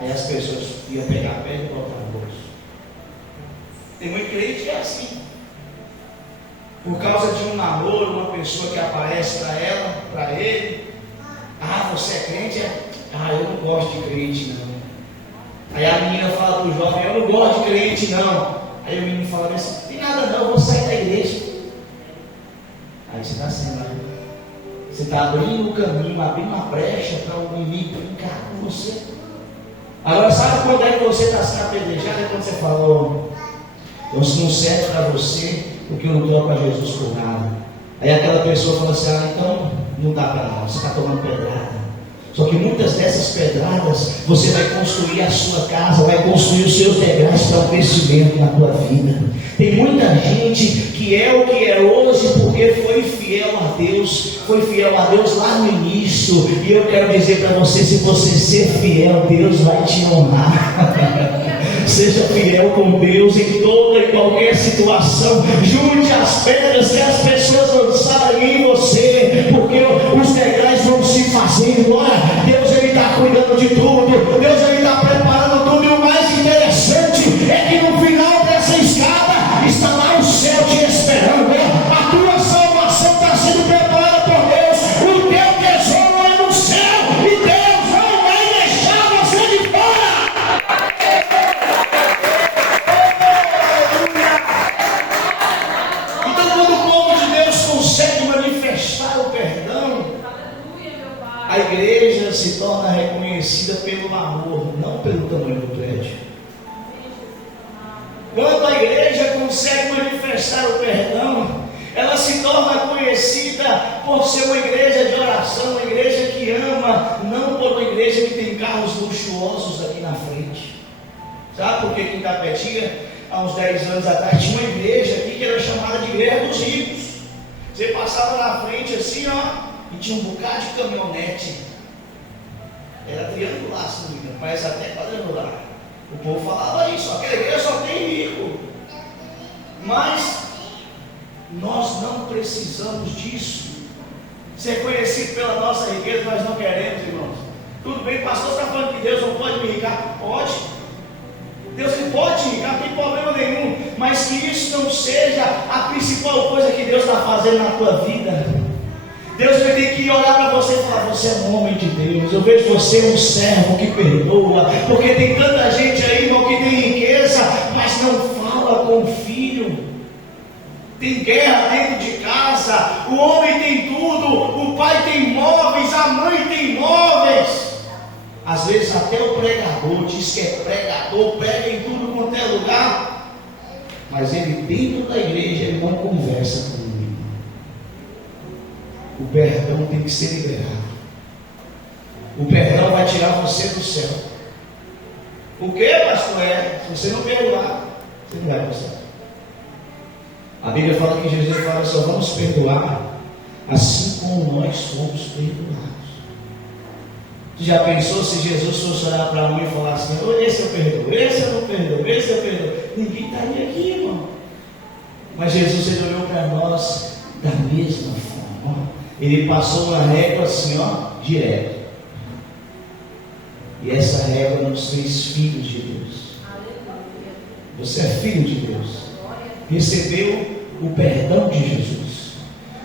Aí as pessoas iam pegar a pedra e botar no bolso. Tem muito crente que é assim. Por causa de um namoro, uma pessoa que aparece para ela, para ele: ah, você é crente? Eu não gosto de crente não. Aí a menina fala para o jovem: eu não gosto de crente não. Aí o menino fala assim: tem nada não, eu vou sair da igreja. Aí você está sendo, você está abrindo o caminho, abrindo uma brecha para o inimigo brincar com você. Agora, sabe quando é que você está sendo apedrejado? É quando você falou: eu não serve para você, porque eu não troco a Jesus por nada. Aí aquela pessoa fala assim: então não dá para não, você está tomando pedrada. Só que muitas dessas pedradas, você vai construir a sua casa, vai construir os seus degraus para o crescimento na tua vida. Tem muita gente que é o que é hoje porque foi fiel a Deus lá no início. E eu quero dizer para você: se você ser fiel, Deus vai te honrar. Seja fiel com Deus em toda e qualquer situação. Junte as pedras que as pessoas lançarem em você, porque os degraus vão se fazendo. Olha, Deus ele está cuidando de tudo, Deus ele está preparando tudo. E o mais interessante é que no final dessa escada está lá o céu te esperando. A tua salvação está sendo preparada por Deus. O teu tesouro é no céu e Deus não vai deixar você de fora. Então, quando o povo de Deus consegue manifestar o perdão, a igreja se torna reconhecida pelo amor, não pelo tamanho do prédio. Quando a igreja consegue manifestar o perdão, ela se torna conhecida dia por ser uma igreja de oração, uma igreja que ama, não por uma igreja que tem carros luxuosos aqui na frente. Sabe por que aqui em Tapetinga, há uns 10 anos atrás, tinha uma igreja aqui que era chamada de Igreja dos Ricos. Você passava na frente assim, ó, e tinha um bocado de caminhonete. Era triangular, se não me engano, parece até quadrangular. O povo falava isso, aquela igreja só tem rico. Mas nós não precisamos disso. Ser conhecido pela nossa riqueza, nós não queremos, irmãos. Tudo bem, pastor, você está falando que Deus não pode me enricar? Pode. Deus não pode te enricar, não tem problema nenhum. Mas que isso não seja a principal coisa que Deus está fazendo na tua vida. Deus vai ter que olhar para você e falar: você é um homem de Deus. Eu vejo você um servo que perdoa. Porque tem tanta gente aí, irmão, que tem riqueza, mas não fala com o filho. Tem guerra dentro de casa. O homem tem tudo. O pai tem móveis. A mãe tem móveis. Às vezes até o pregador diz que é pregador, prega em tudo quanto é lugar. Mas ele dentro da igreja, ele não conversa com ele. O perdão tem que ser liberado. O perdão vai tirar você do céu. O que, pastor? Se você não perdoar, você não vai para o céu. A Bíblia fala que Jesus fala: só vamos perdoar assim como nós somos perdoados. Você já pensou se Jesus fosse olhar para mim e falar assim: esse eu perdoo, esse eu não perdoo, esse eu perdoo? Ninguém estaria aqui, irmão. Mas Jesus, ele olhou para nós da mesma forma. Ele passou uma régua assim, ó, direto. E essa régua nos fez filhos de Deus. Você é filho de Deus. Recebeu o perdão de Jesus.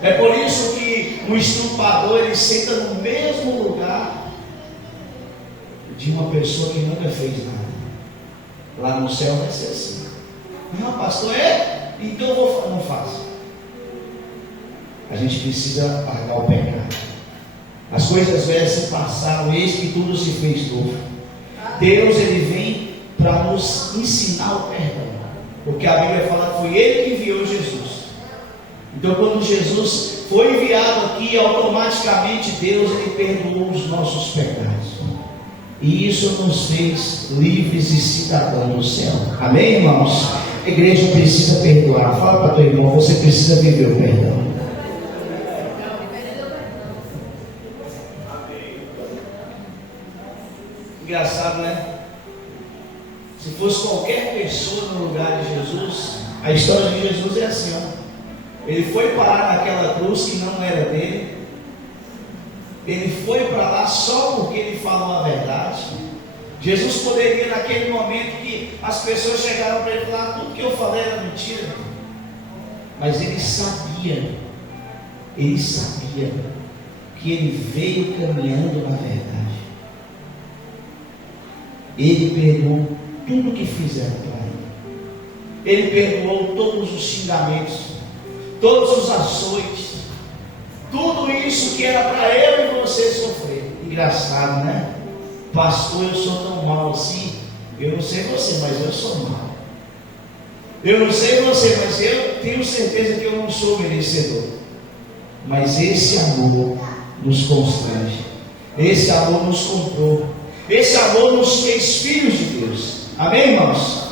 É por isso que o estuprador, ele senta no mesmo lugar de uma pessoa que nunca fez nada. Lá no céu vai ser assim. Não, pastor, então eu vou, não faço. A gente precisa pagar o pecado. As coisas velhas se passaram, eis que tudo se fez novo. Deus, ele vem para nos ensinar o perdão, porque a Bíblia fala que foi ele que enviou Jesus. Então, quando Jesus foi enviado aqui, automaticamente Deus, ele perdoou os nossos pecados. E isso nos fez livres e cidadãos do céu. Amém, irmãos? A igreja precisa perdoar. Fala para teu irmão: você precisa viver o perdão. Engraçado, né? Se fosse qualquer pessoa no lugar de Jesus, a história de Jesus é assim, ó. Ele foi parar naquela cruz que não era dele. Ele foi para lá só porque ele falou a verdade. Jesus poderia, naquele momento que as pessoas chegaram para ele falar: tudo que eu falei era mentira. Mas ele sabia que ele veio caminhando na verdade. Ele perdoou tudo que fizeram para ele. Ele perdoou todos os xingamentos, todos os açoites, tudo isso que era para eu e você sofrer. Engraçado, né? Pastor, eu sou tão mal assim. Eu não sei você, mas eu sou mal. Eu não sei você, mas eu tenho certeza que eu não sou merecedor. Mas esse amor nos constrange. Esse amor nos comprou. Esse amor nos fez filhos de Deus. Amém, irmãos?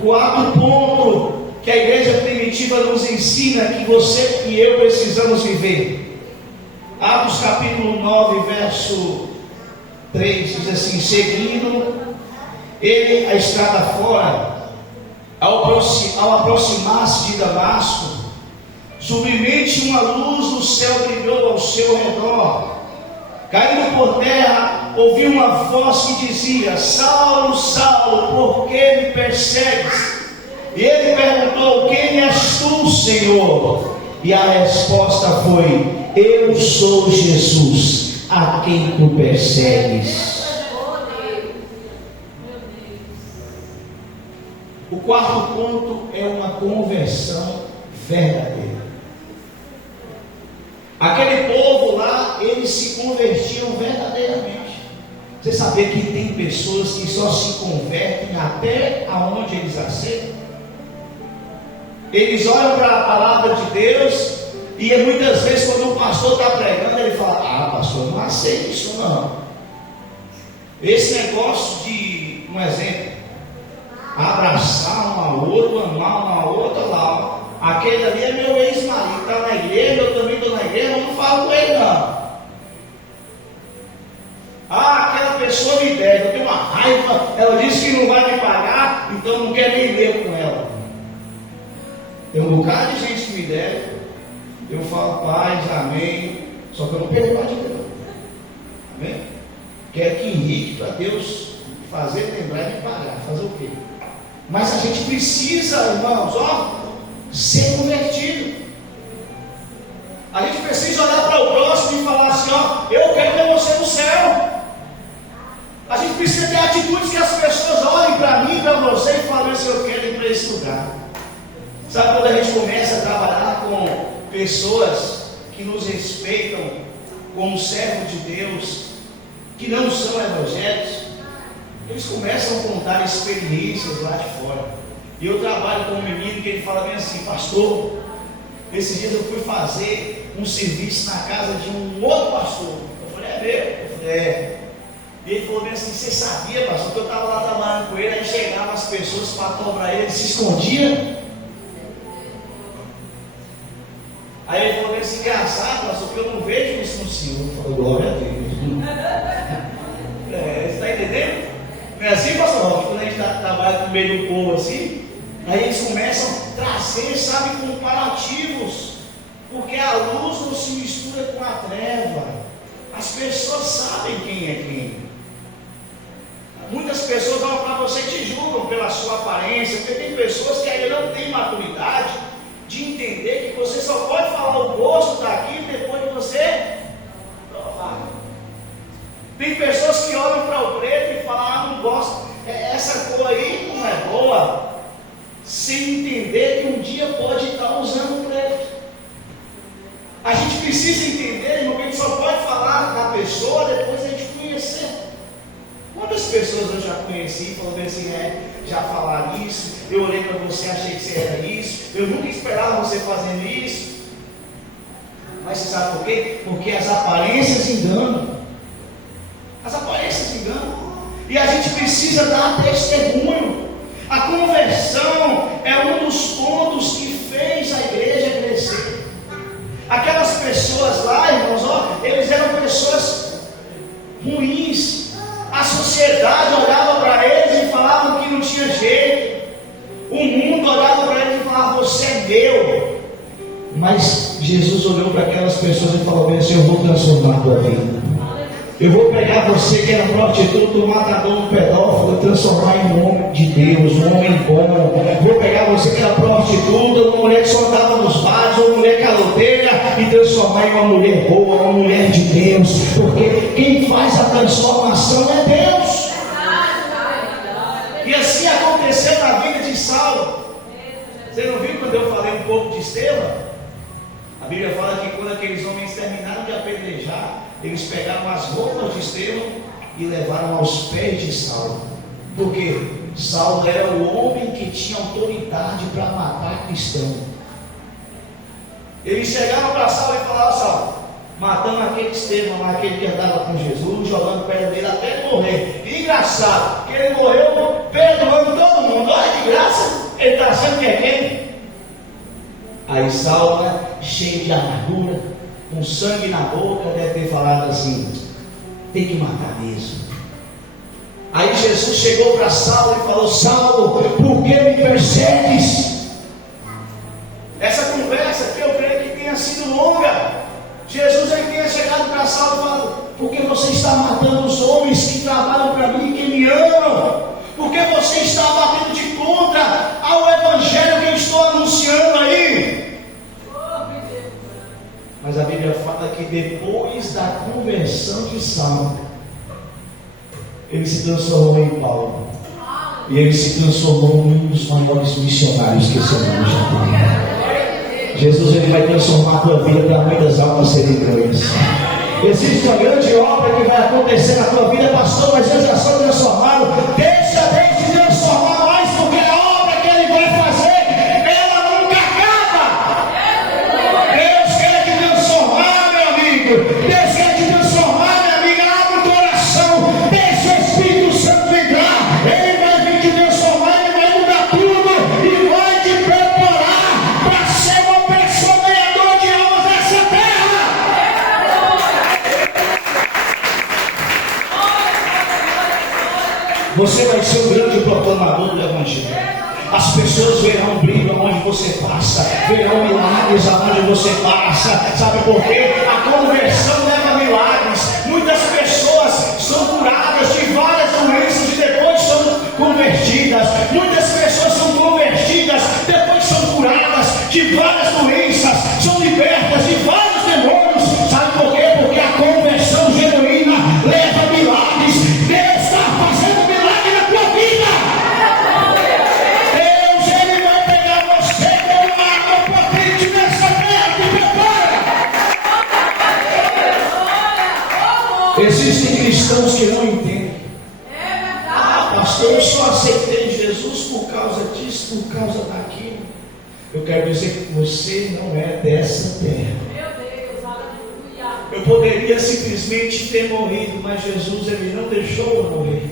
Quarto ponto que a igreja primitiva nos ensina, que você e eu precisamos viver. Atos capítulo 9, verso 3, diz assim: seguindo ele a estrada fora, ao aproximar-se de Damasco, subitamente uma luz do céu brilhou ao seu redor. Caindo por terra, ouviu uma voz que dizia: Saulo, Saulo, por que me persegues? E ele perguntou: quem és tu, Senhor? E a resposta foi: eu sou Jesus, a quem tu persegues. O quarto ponto é uma conversão verdadeira. Aquele povo lá, eles se convertiam verdadeiramente. Você sabia que tem pessoas que só se convertem até aonde eles aceitam? Eles olham para a palavra de Deus, E muitas vezes quando o pastor está pregando, ele fala: ah, pastor, não aceito isso não. Esse negócio de, um exemplo, abraçar um ao outro, amar um ao outro, lá, aquele ali é meu ex-marido, está na igreja, eu também estou na igreja, eu não falo com ele não. Ah, aquela pessoa me deve, eu tenho uma raiva, ela disse que não vai me pagar, então eu não quero nem ver com ela. Tem um bocado de gente que me deve, eu falo paz, amém, só que eu não perco mais de Deus. Amém? Quero que enrique para Deus fazer, lembrar e me pagar, fazer o quê? Mas a gente precisa, irmãos, ser convertido. A gente precisa olhar para o próximo e falar assim: eu quero ver você no céu. A gente precisa ter atitudes que as pessoas olhem para mim, para você e falem assim: eu quero ir para esse lugar. Sabe quando a gente começa a trabalhar com pessoas que nos respeitam como servo de Deus, que não são evangélicos, eles começam a contar experiências lá de fora. E eu trabalho com um menino que ele fala bem assim: pastor, esses dias eu fui fazer um serviço na casa de um outro pastor. Eu falei: é mesmo? Eu falei: é. E ele falou bem assim: você sabia, pastor, que eu estava lá trabalhando com ele, aí chegavam as pessoas para cobrar ele, se escondia. Aí ele falou bem assim: engraçado, pastor, porque eu não vejo isso no Senhor. Eu falei: glória a Deus. Você está entendendo? Não é assim, pastor? Quando a gente trabalha no meio do povo assim, aí eles começam a trazer, sabe, comparativos, porque a luz não se mistura com a treva. As pessoas sabem quem é quem. Muitas pessoas olham para você e te julgam pela sua aparência, porque tem pessoas que ainda não têm maturidade de entender que você só pode falar o gosto daqui depois de você provar. Tem pessoas que olham para o preto e falam: ah, não gosto, essa cor aí não é boa, sem entender que um dia pode estar usando preto. A gente precisa entender, irmão, que a gente só pode falar da pessoa depois a gente conhecer. Quantas pessoas eu já conheci e falaram assim: já falaram isso, eu olhei para você, achei que você era isso, eu nunca esperava você fazendo isso. Mas você sabe por quê? Porque as aparências enganam. As aparências enganam. E a gente precisa dar testemunho. A conversão é um dos pontos que fez a igreja crescer. Aquelas pessoas lá, irmãos, eles eram pessoas ruins. A sociedade olhava para eles e falava que não tinha jeito. O mundo olhava para eles e falava: você é meu. Mas Jesus olhou para aquelas pessoas e falou bem assim: eu vou transformar a tua vida. Eu vou pegar você que era prostituta, um matador, um pedófilo, transformar em um homem de Deus, um homem bom. Vou pegar você que era prostituta, uma mulher que só andava nos bares, uma mulher caloteira, e transformar em uma mulher boa, uma mulher de Deus. Porque quem faz a transformação é Deus. E assim aconteceu na vida de Saulo. Você não viu quando eu falei um pouco de Estevão? A Bíblia fala que quando aqueles homens terminaram de apedrejar, eles pegaram as roupas de Estevão e levaram aos pés de Saulo. Porque Saulo era o homem que tinha autoridade para matar cristão. Eles chegaram para Saulo e falaram: Saulo, matando aquele Estevão, aquele que andava com Jesus, jogando pedra dele até ele morrer. E engraçado, que ele morreu perdoando todo mundo. Olha que graça, ele está achando que é quem? Aí Saulo, cheio de amargura, com sangue na boca, deve ter falado assim: tem que matar mesmo. Aí Jesus chegou para Saulo e falou: Saulo, por que me persegues? Essa conversa que eu creio que tenha sido longa. Jesus aí tenha chegado para Saulo e falado: por que você está matando os homens que trabalham para mim e que me amam? Por que você está batendo de contra ao evangelho que eu estou anunciando aí? Mas a Bíblia fala que depois da conversão de Saulo, ele se transformou em Paulo. E ele se transformou em um dos maiores missionários que esse mundo já tem. Jesus, ele vai transformar a tua vida para muitas almas serem ganhas. Existe uma grande obra que vai acontecer na tua vida, pastor, mas eu já sou transformado. Deixa Deus te transformar mais, porque a obra que ele vai fazer, ela nunca acaba. Deus quer Você vai ser um grande proclamador do Evangelho. As pessoas verão brilho onde você passa, verão milagres aonde você passa. Sabe por quê? A conversão leva a milagres. Muitas pessoas são curadas de várias doenças e depois são convertidas. Muitas pessoas são convertidas, depois são curadas de várias doenças, são libertas de vários demônios. Sabe por quê? Porque a conversão genuína leva a milagres. Deus está fazendo milagre na tua vida. Existem cristãos que não entendem. Ah, pastor, eu só aceitei Jesus por causa disso, por causa daquilo. Eu quero dizer que você não é dessa terra. Eu poderia simplesmente ter morrido, mas Jesus, Ele não deixou eu morrer.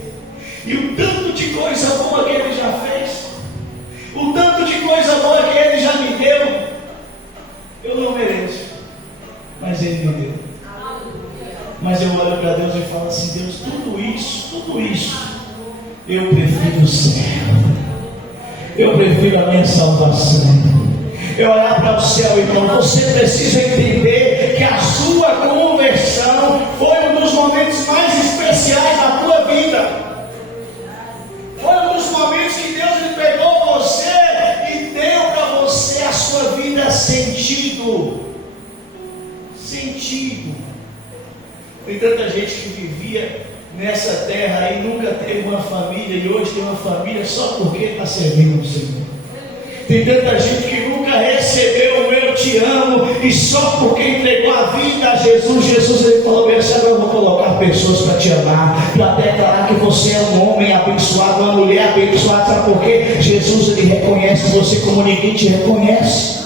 E o tanto de coisa boa que Ele já fez, o tanto de coisa boa que Ele já me deu, eu não mereço, mas Ele me deu. Mas eu olho para Deus e falo assim: Deus, tudo isso, eu prefiro o céu, eu prefiro a minha salvação. Eu olhar para o céu, irmão, você precisa entender que a sua conversão foi um dos momentos mais especiais da tua vida. Foi um dos momentos que Deus ele pegou você e deu para você a sua vida sentido. Tem tanta gente que vivia nessa terra e nunca teve uma família e hoje tem uma família só porque está servindo o Senhor. Tem tanta gente que nunca recebeu o eu te amo e só porque entregou a vida a Jesus. Jesus ele falou: eu vou colocar pessoas para te amar, para declarar que você é um homem abençoado, uma mulher abençoada. Sabe por quê? Jesus ele reconhece você como ninguém te reconhece.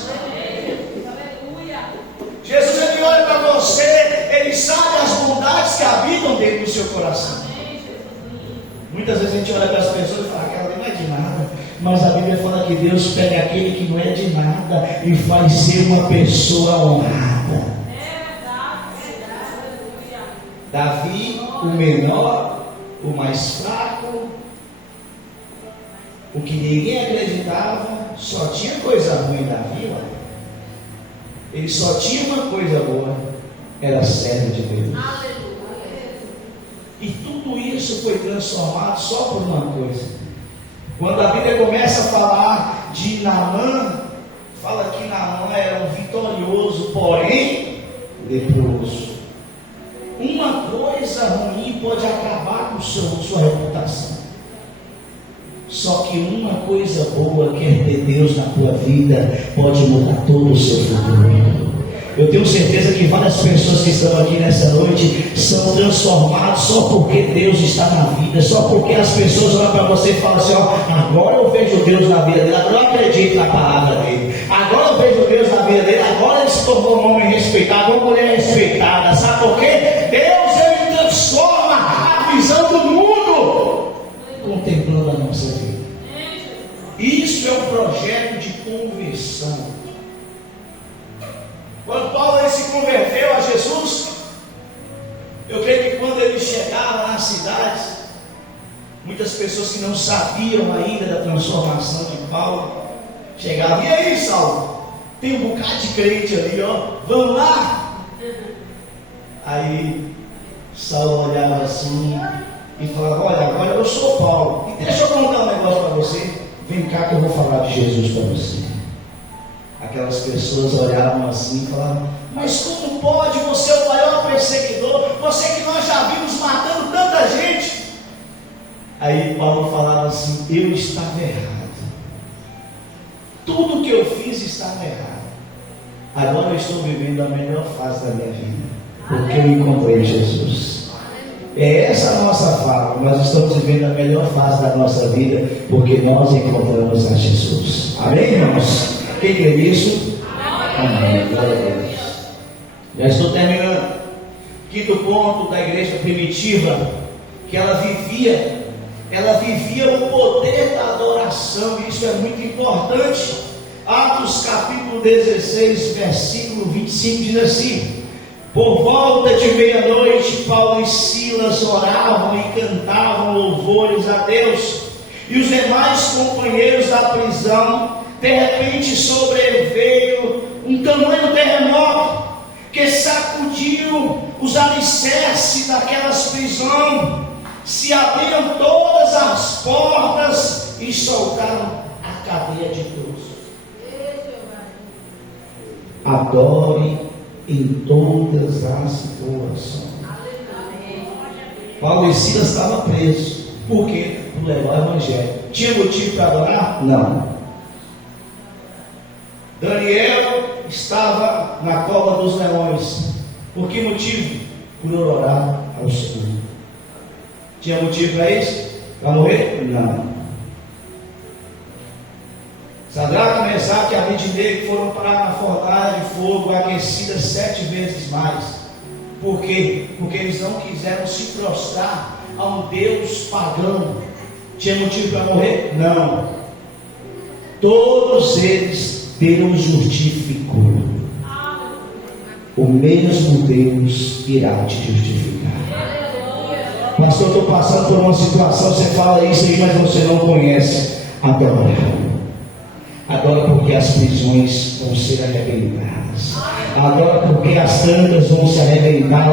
Jesus ele olha para você, ele sabe as bondades que habitam dentro do seu coração. Muitas vezes a gente olha para as pessoas e fala: aquela ali não é de nada. Mas a Bíblia fala que Deus pega aquele que não é de nada e faz ser uma pessoa honrada. Davi, o menor, o mais fraco, o que ninguém acreditava, só tinha coisa ruim em Davi, olha. Ele só tinha uma coisa boa: era servo de Deus. E tudo isso foi transformado só por uma coisa. Quando a Bíblia começa a falar de Naamã, fala que Naamã era um vitorioso, porém leproso. Uma coisa ruim pode acabar com sua reputação. Só que uma coisa boa, que é ter Deus na tua vida, pode mudar todo o seu futuro. Eu tenho certeza que várias pessoas que estão aqui nessa noite são transformadas só porque Deus está na vida, só porque as pessoas olham para você e falam assim: ó, agora eu vejo Deus na vida dele, agora eu acredito na palavra dele, agora eu vejo Deus na vida dele, agora ele se tornou um homem respeitado, uma mulher respeitada. Sabe por quê? Deus ele transforma a visão do mundo contemplando a nossa vida. Isso é um projeto de conversão. Quando Paulo ele se converteu a Jesus, eu creio que quando ele chegava nas cidades, muitas pessoas que não sabiam ainda da transformação de Paulo, chegavam: e aí, Saulo? Tem um bocado de crente ali, ó, vamos lá? Aí Saulo olhava assim e falava: olha, agora eu sou Paulo, e deixa eu contar um negócio para você, vem cá que eu vou falar de Jesus para você. Aquelas pessoas olhavam assim e falavam: mas como pode? Você é o maior perseguidor, você que nós já vimos matando tanta gente. Aí Paulo falava assim: eu estava errado, tudo que eu fiz estava errado. Agora eu estou vivendo a melhor fase da minha vida, porque eu encontrei Jesus. É essa a nossa fala: nós estamos vivendo a melhor fase da nossa vida, porque nós encontramos a Jesus. Amém, irmãos? Quem crê nisso? Amém. Glória a Deus. Já estou terminando. Quinto ponto da igreja primitiva, que ela vivia o poder da adoração. Isso é muito importante. Atos capítulo 16, versículo 25 diz assim: Por volta de meia-noite, Paulo e Silas oravam e cantavam louvores a Deus. E os demais companheiros da prisão, de repente sobreveio um tamanho terremoto que sacudiu os alicerces daquelas prisões. Se abriram todas as portas e soltaram a cadeia de cruz. Adore em todas as situações. Paulo e Silas estavam presos. Por quê? Por levar o evangelho. Tinha motivo para adorar? Não. Daniel estava na cova dos leões. Por que motivo? Por orar ao Senhor. Tinha motivo para isso? Para morrer? Não. Sadraque, Mesaque e Abednego foram para a fornalha de fogo aquecida 7 vezes mais. Por quê? Porque eles não quiseram se prostrar a um Deus pagão. Tinha motivo para morrer? Não. Todos eles Deus justificou. O mesmo Deus irá te justificar. Pastor, estou passando por uma situação, você fala isso aí, mas você não conhece. Adora porque as prisões vão ser arrebentadas. Adora porque as trancas vão se arrebentar.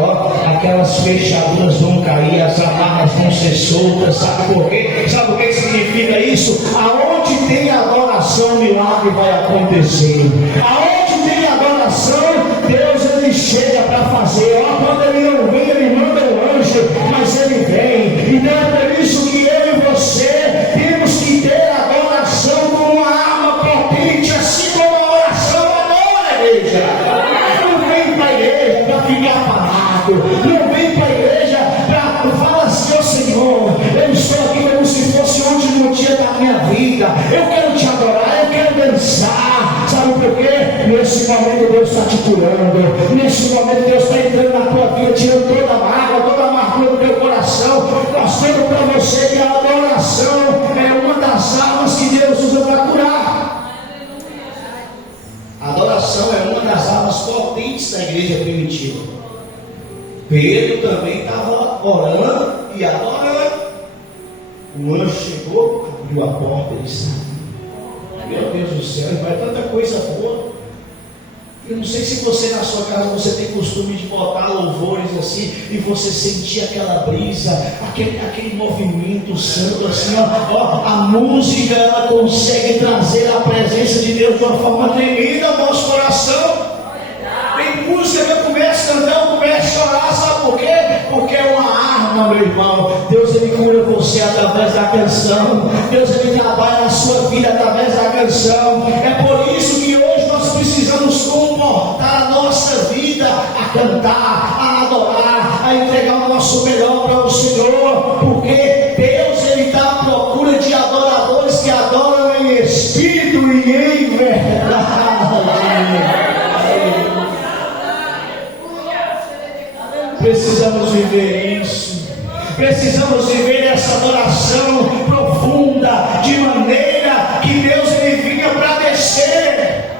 Aquelas fechaduras vão cair, as amarras vão ser soltas. Sabe por quê? Sabe o que significa isso? Aonde tem adoração, milagre vai acontecer. Aonde tem adoração, Deus ele chega para fazer. Quando ele não vem, ele manda o anjo, mas ele vem. Então é por isso que eu e você temos que ter adoração como uma arma potente, assim como a oração adora, igreja. Não vem para a igreja para ficar parado. Não vem para a igreja para falar assim: ó Senhor, eu estou aqui como se fosse o último dia da minha vida. Eu quero te adorar, eu quero dançar. Sabe por quê? Nesse momento Deus está te curando. Nesse momento Deus está entrando na tua vida, tirando toda a mágoa, toda a amargura do teu coração, mostrando para você que a adoração é uma das armas que Deus usa para curar. A adoração é uma das armas potentes da igreja primitiva. Pedro também estava orando e adorando. O anjo chegou, abriu a porta e saiu. Meu Deus do céu, vai tanta coisa boa. Eu não sei se você na sua casa você tem costume de botar louvores assim e você sentir aquela brisa, aquele movimento santo assim, ó, a música ela consegue trazer a presença de Deus de uma forma tremenda ao nosso coração. Tem música que eu começo a cantar, eu começo a chorar, sabe por quê? Porque é uma arma, meu irmão. Deus ele cura você através da canção. Deus ele trabalha na sua vida através da canção. É por isso que hoje nós precisamos comportar a nossa vida a cantar, a adorar, a entregar o nosso melhor para o Senhor, porque Deus ele está à procura de adoradores que adoram em espírito e em verdade. Precisamos viver isso. Precisamos viver essa adoração profunda, de maneira que Deus ele vinha para descer.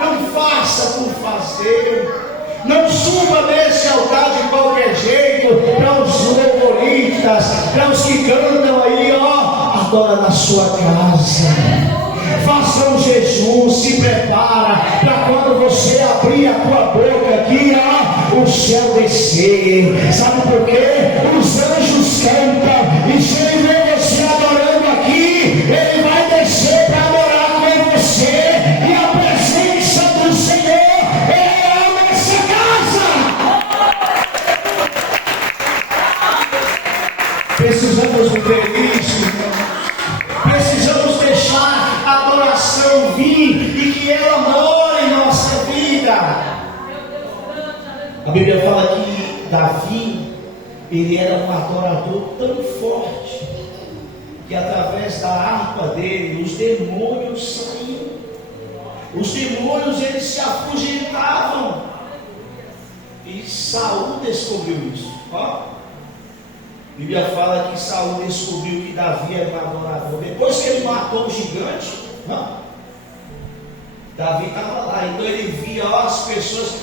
Não faça por fazer. Não suba nesse altar de qualquer jeito. Para os louvoristas, para os que cantam aí, ó, adora na sua casa. Faça um jejum, se prepara para quando você abrir a tua boca aqui, ó, o céu descer. Sabe por quê? Os anjos cantam, e se ele vê você adorando aqui, ele vai descer para adorar com você, e a presença do Senhor é nessa casa. Precisamos viver isso, irmãos. Precisamos deixar a adoração vir e que ela more em nossa vida. A Bíblia fala que Davi, ele era um adorador tão forte que através da harpa dele os demônios saíam. Os demônios eles se afugentavam. E Saul descobriu isso. Ó. A Bíblia fala que Saul descobriu que Davi era um adorador. Depois que ele matou o gigante, Davi estava lá, então ele via as pessoas,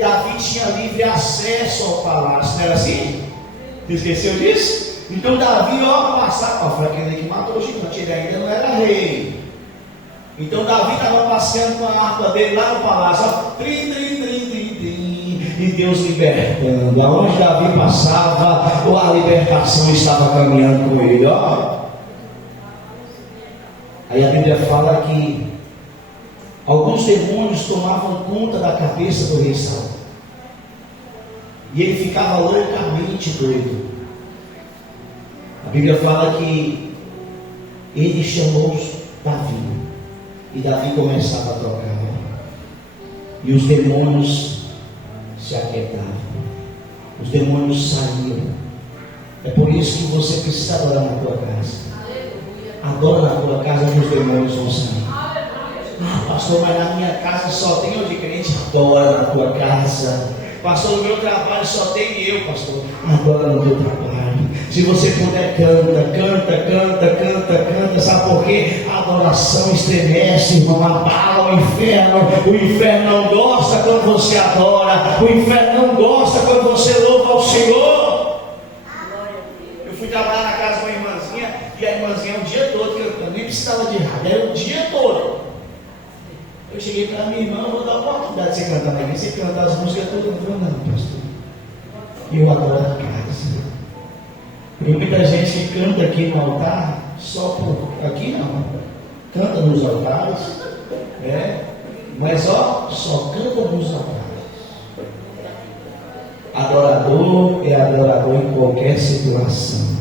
Davi tinha livre acesso ao palácio, não era assim? Você esqueceu disso? Então Davi, passava, foi aquele que matou o gigante, ele ainda não era rei. Então Davi estava passeando com a harpa dele lá no palácio, trim, trim, trim, trim, trim, e Deus libertando. Aonde Davi passava, a libertação estava caminhando com ele. Aí a Bíblia fala que alguns demônios tomavam conta da cabeça do rei Saul. E ele ficava loucamente doido. A Bíblia fala que ele chamou Davi. E Davi começava a tocar. E os demônios se aquietavam. Os demônios saíam. É por isso que você precisa adorar na tua casa. Adora na tua casa que os demônios vão sair. Pastor, mas na minha casa só tem eu de crente. Adora na tua casa. Pastor, no meu trabalho só tem eu, pastor. Adora no teu trabalho. Se você puder, canta. Sabe por quê? A adoração estremece, irmão, abala o inferno. O inferno não gosta quando você adora. O inferno não gosta quando você louva ao Senhor. Eu fui trabalhar na casa de uma irmãzinha, e a irmãzinha o dia todo cantando, nem precisava de rádio, era o dia todo. Eu cheguei para minha irmã, vou dar a oportunidade de você cantar aqui. Você cantar as músicas todas, não, pastor. Eu adoro a casa. Tem muita gente que canta aqui no altar, só por. Aqui não. Canta nos altares, mas só canta nos altares. Adorador é adorador em qualquer situação.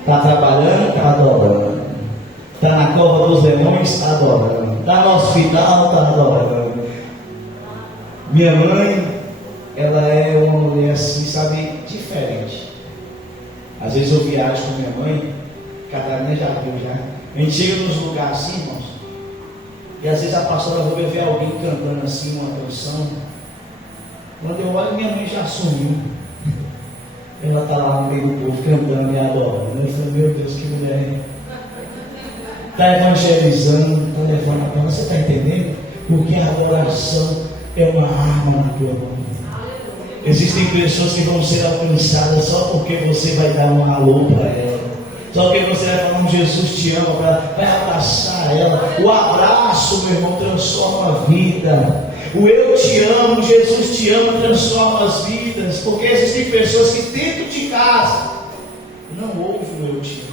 Está trabalhando, está adorando. Está na cova dos demônios, está adorando. Está no hospital, está adorando. Minha mãe, ela é uma mulher assim, sabe, diferente. Às vezes eu viajo com minha mãe, Catarina já viu já. A gente chega nos lugares assim, irmãos, e às vezes a pastora vai ver alguém cantando assim uma canção. Quando eu olho, minha mãe já sumiu. Ela está lá no meio do povo cantando e adorando. Eu falei, meu Deus, que mulher. Está evangelizando, está levando a palavra. Você está entendendo? Porque a adoração é uma arma na tua mão. Existem pessoas que vão ser alcançadas só porque você vai dar um alô para ela. Só porque você vai falar, Jesus te ama, vai abraçar ela. O abraço, meu irmão, transforma a vida. O eu te amo, Jesus te ama, transforma as vidas. Porque existem pessoas que dentro de casa não ouvem o eu te amo.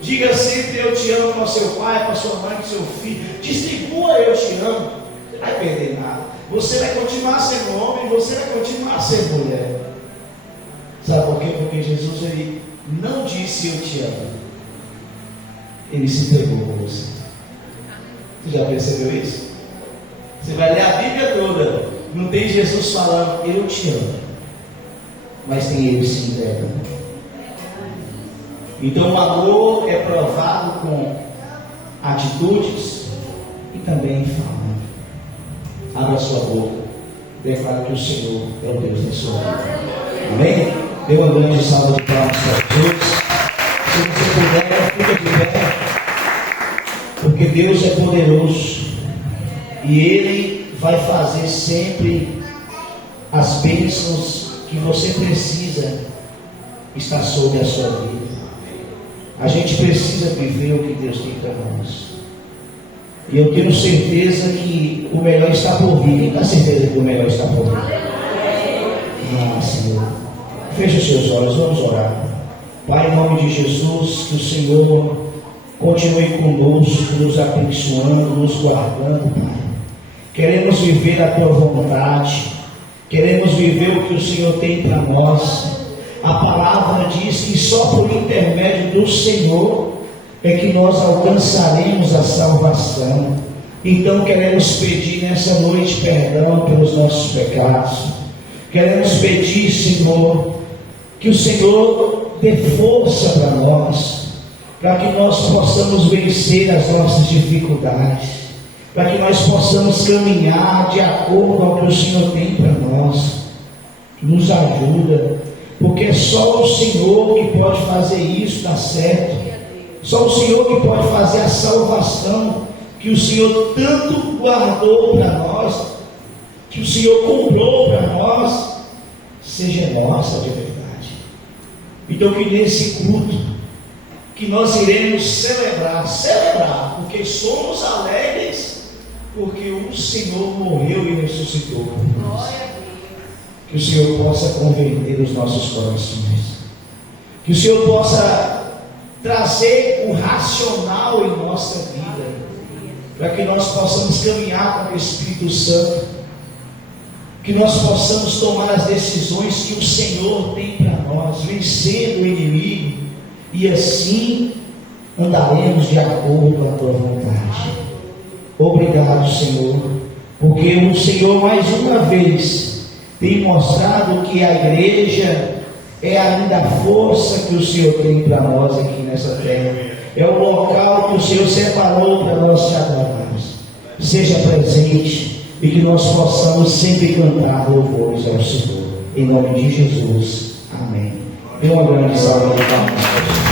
Diga sempre eu te amo para o seu pai, para a sua mãe, para o seu filho. Distribua eu te amo. Não vai perder nada. Você vai continuar sendo homem, você vai continuar sendo mulher. Sabe por quê? Porque Jesus, ele não disse eu te amo. Ele se entregou por você. Você já percebeu isso? Você vai ler a Bíblia toda. Não tem Jesus falando eu te amo. Mas tem ele se entregando. Então o amor é provado com atitudes e também falando. Abra sua boca, declara que o Senhor é o Deus da sua vida. Amém? Dê uma grande salva de palmas para Jesus. Se você puder, fica de pé, porque Deus é poderoso e Ele vai fazer sempre as bênçãos que você precisa estar sobre a sua vida. A gente precisa viver o que Deus tem para nós. E eu tenho certeza que o melhor está por vir. Quem tem certeza que o melhor está por vir? Ah, Senhor. Feche os seus olhos, vamos orar. Pai, em nome de Jesus, que o Senhor continue conosco, nos abençoando, nos guardando, Pai. Queremos viver a Tua vontade. Queremos viver o que o Senhor tem para nós. A palavra diz que só por intermédio do Senhor é que nós alcançaremos a salvação. Então queremos pedir nessa noite perdão pelos nossos pecados. Queremos pedir, Senhor, que o Senhor dê força para nós, para que nós possamos vencer as nossas dificuldades, para que nós possamos caminhar de acordo com o que o Senhor tem para nós. Nos ajuda, porque é só o Senhor que pode fazer isso dar certo. Só o Senhor que pode fazer a salvação que que o Senhor tanto guardou para nós, que o Senhor comprou para nós, seja nossa de verdade. Então que nesse culto, que nós iremos celebrar, porque somos alegres, porque o Senhor morreu e ressuscitou por nós. Que o Senhor possa converter os nossos corações, que o Senhor possa trazer o racional em nossa vida, para que nós possamos caminhar com o Espírito Santo, que nós possamos tomar as decisões que o Senhor tem para nós, vencendo o inimigo, e assim andaremos de acordo com a tua vontade. Obrigado, Senhor, porque o Senhor mais uma vez tem mostrado que a igreja é ainda a força que o Senhor tem para nós aqui nessa terra, é o local que o Senhor separou para nós te agradarmos. Seja presente e que nós possamos sempre cantar louvores ao Senhor, em nome de Jesus, amém. Dê uma grande salva de palmas.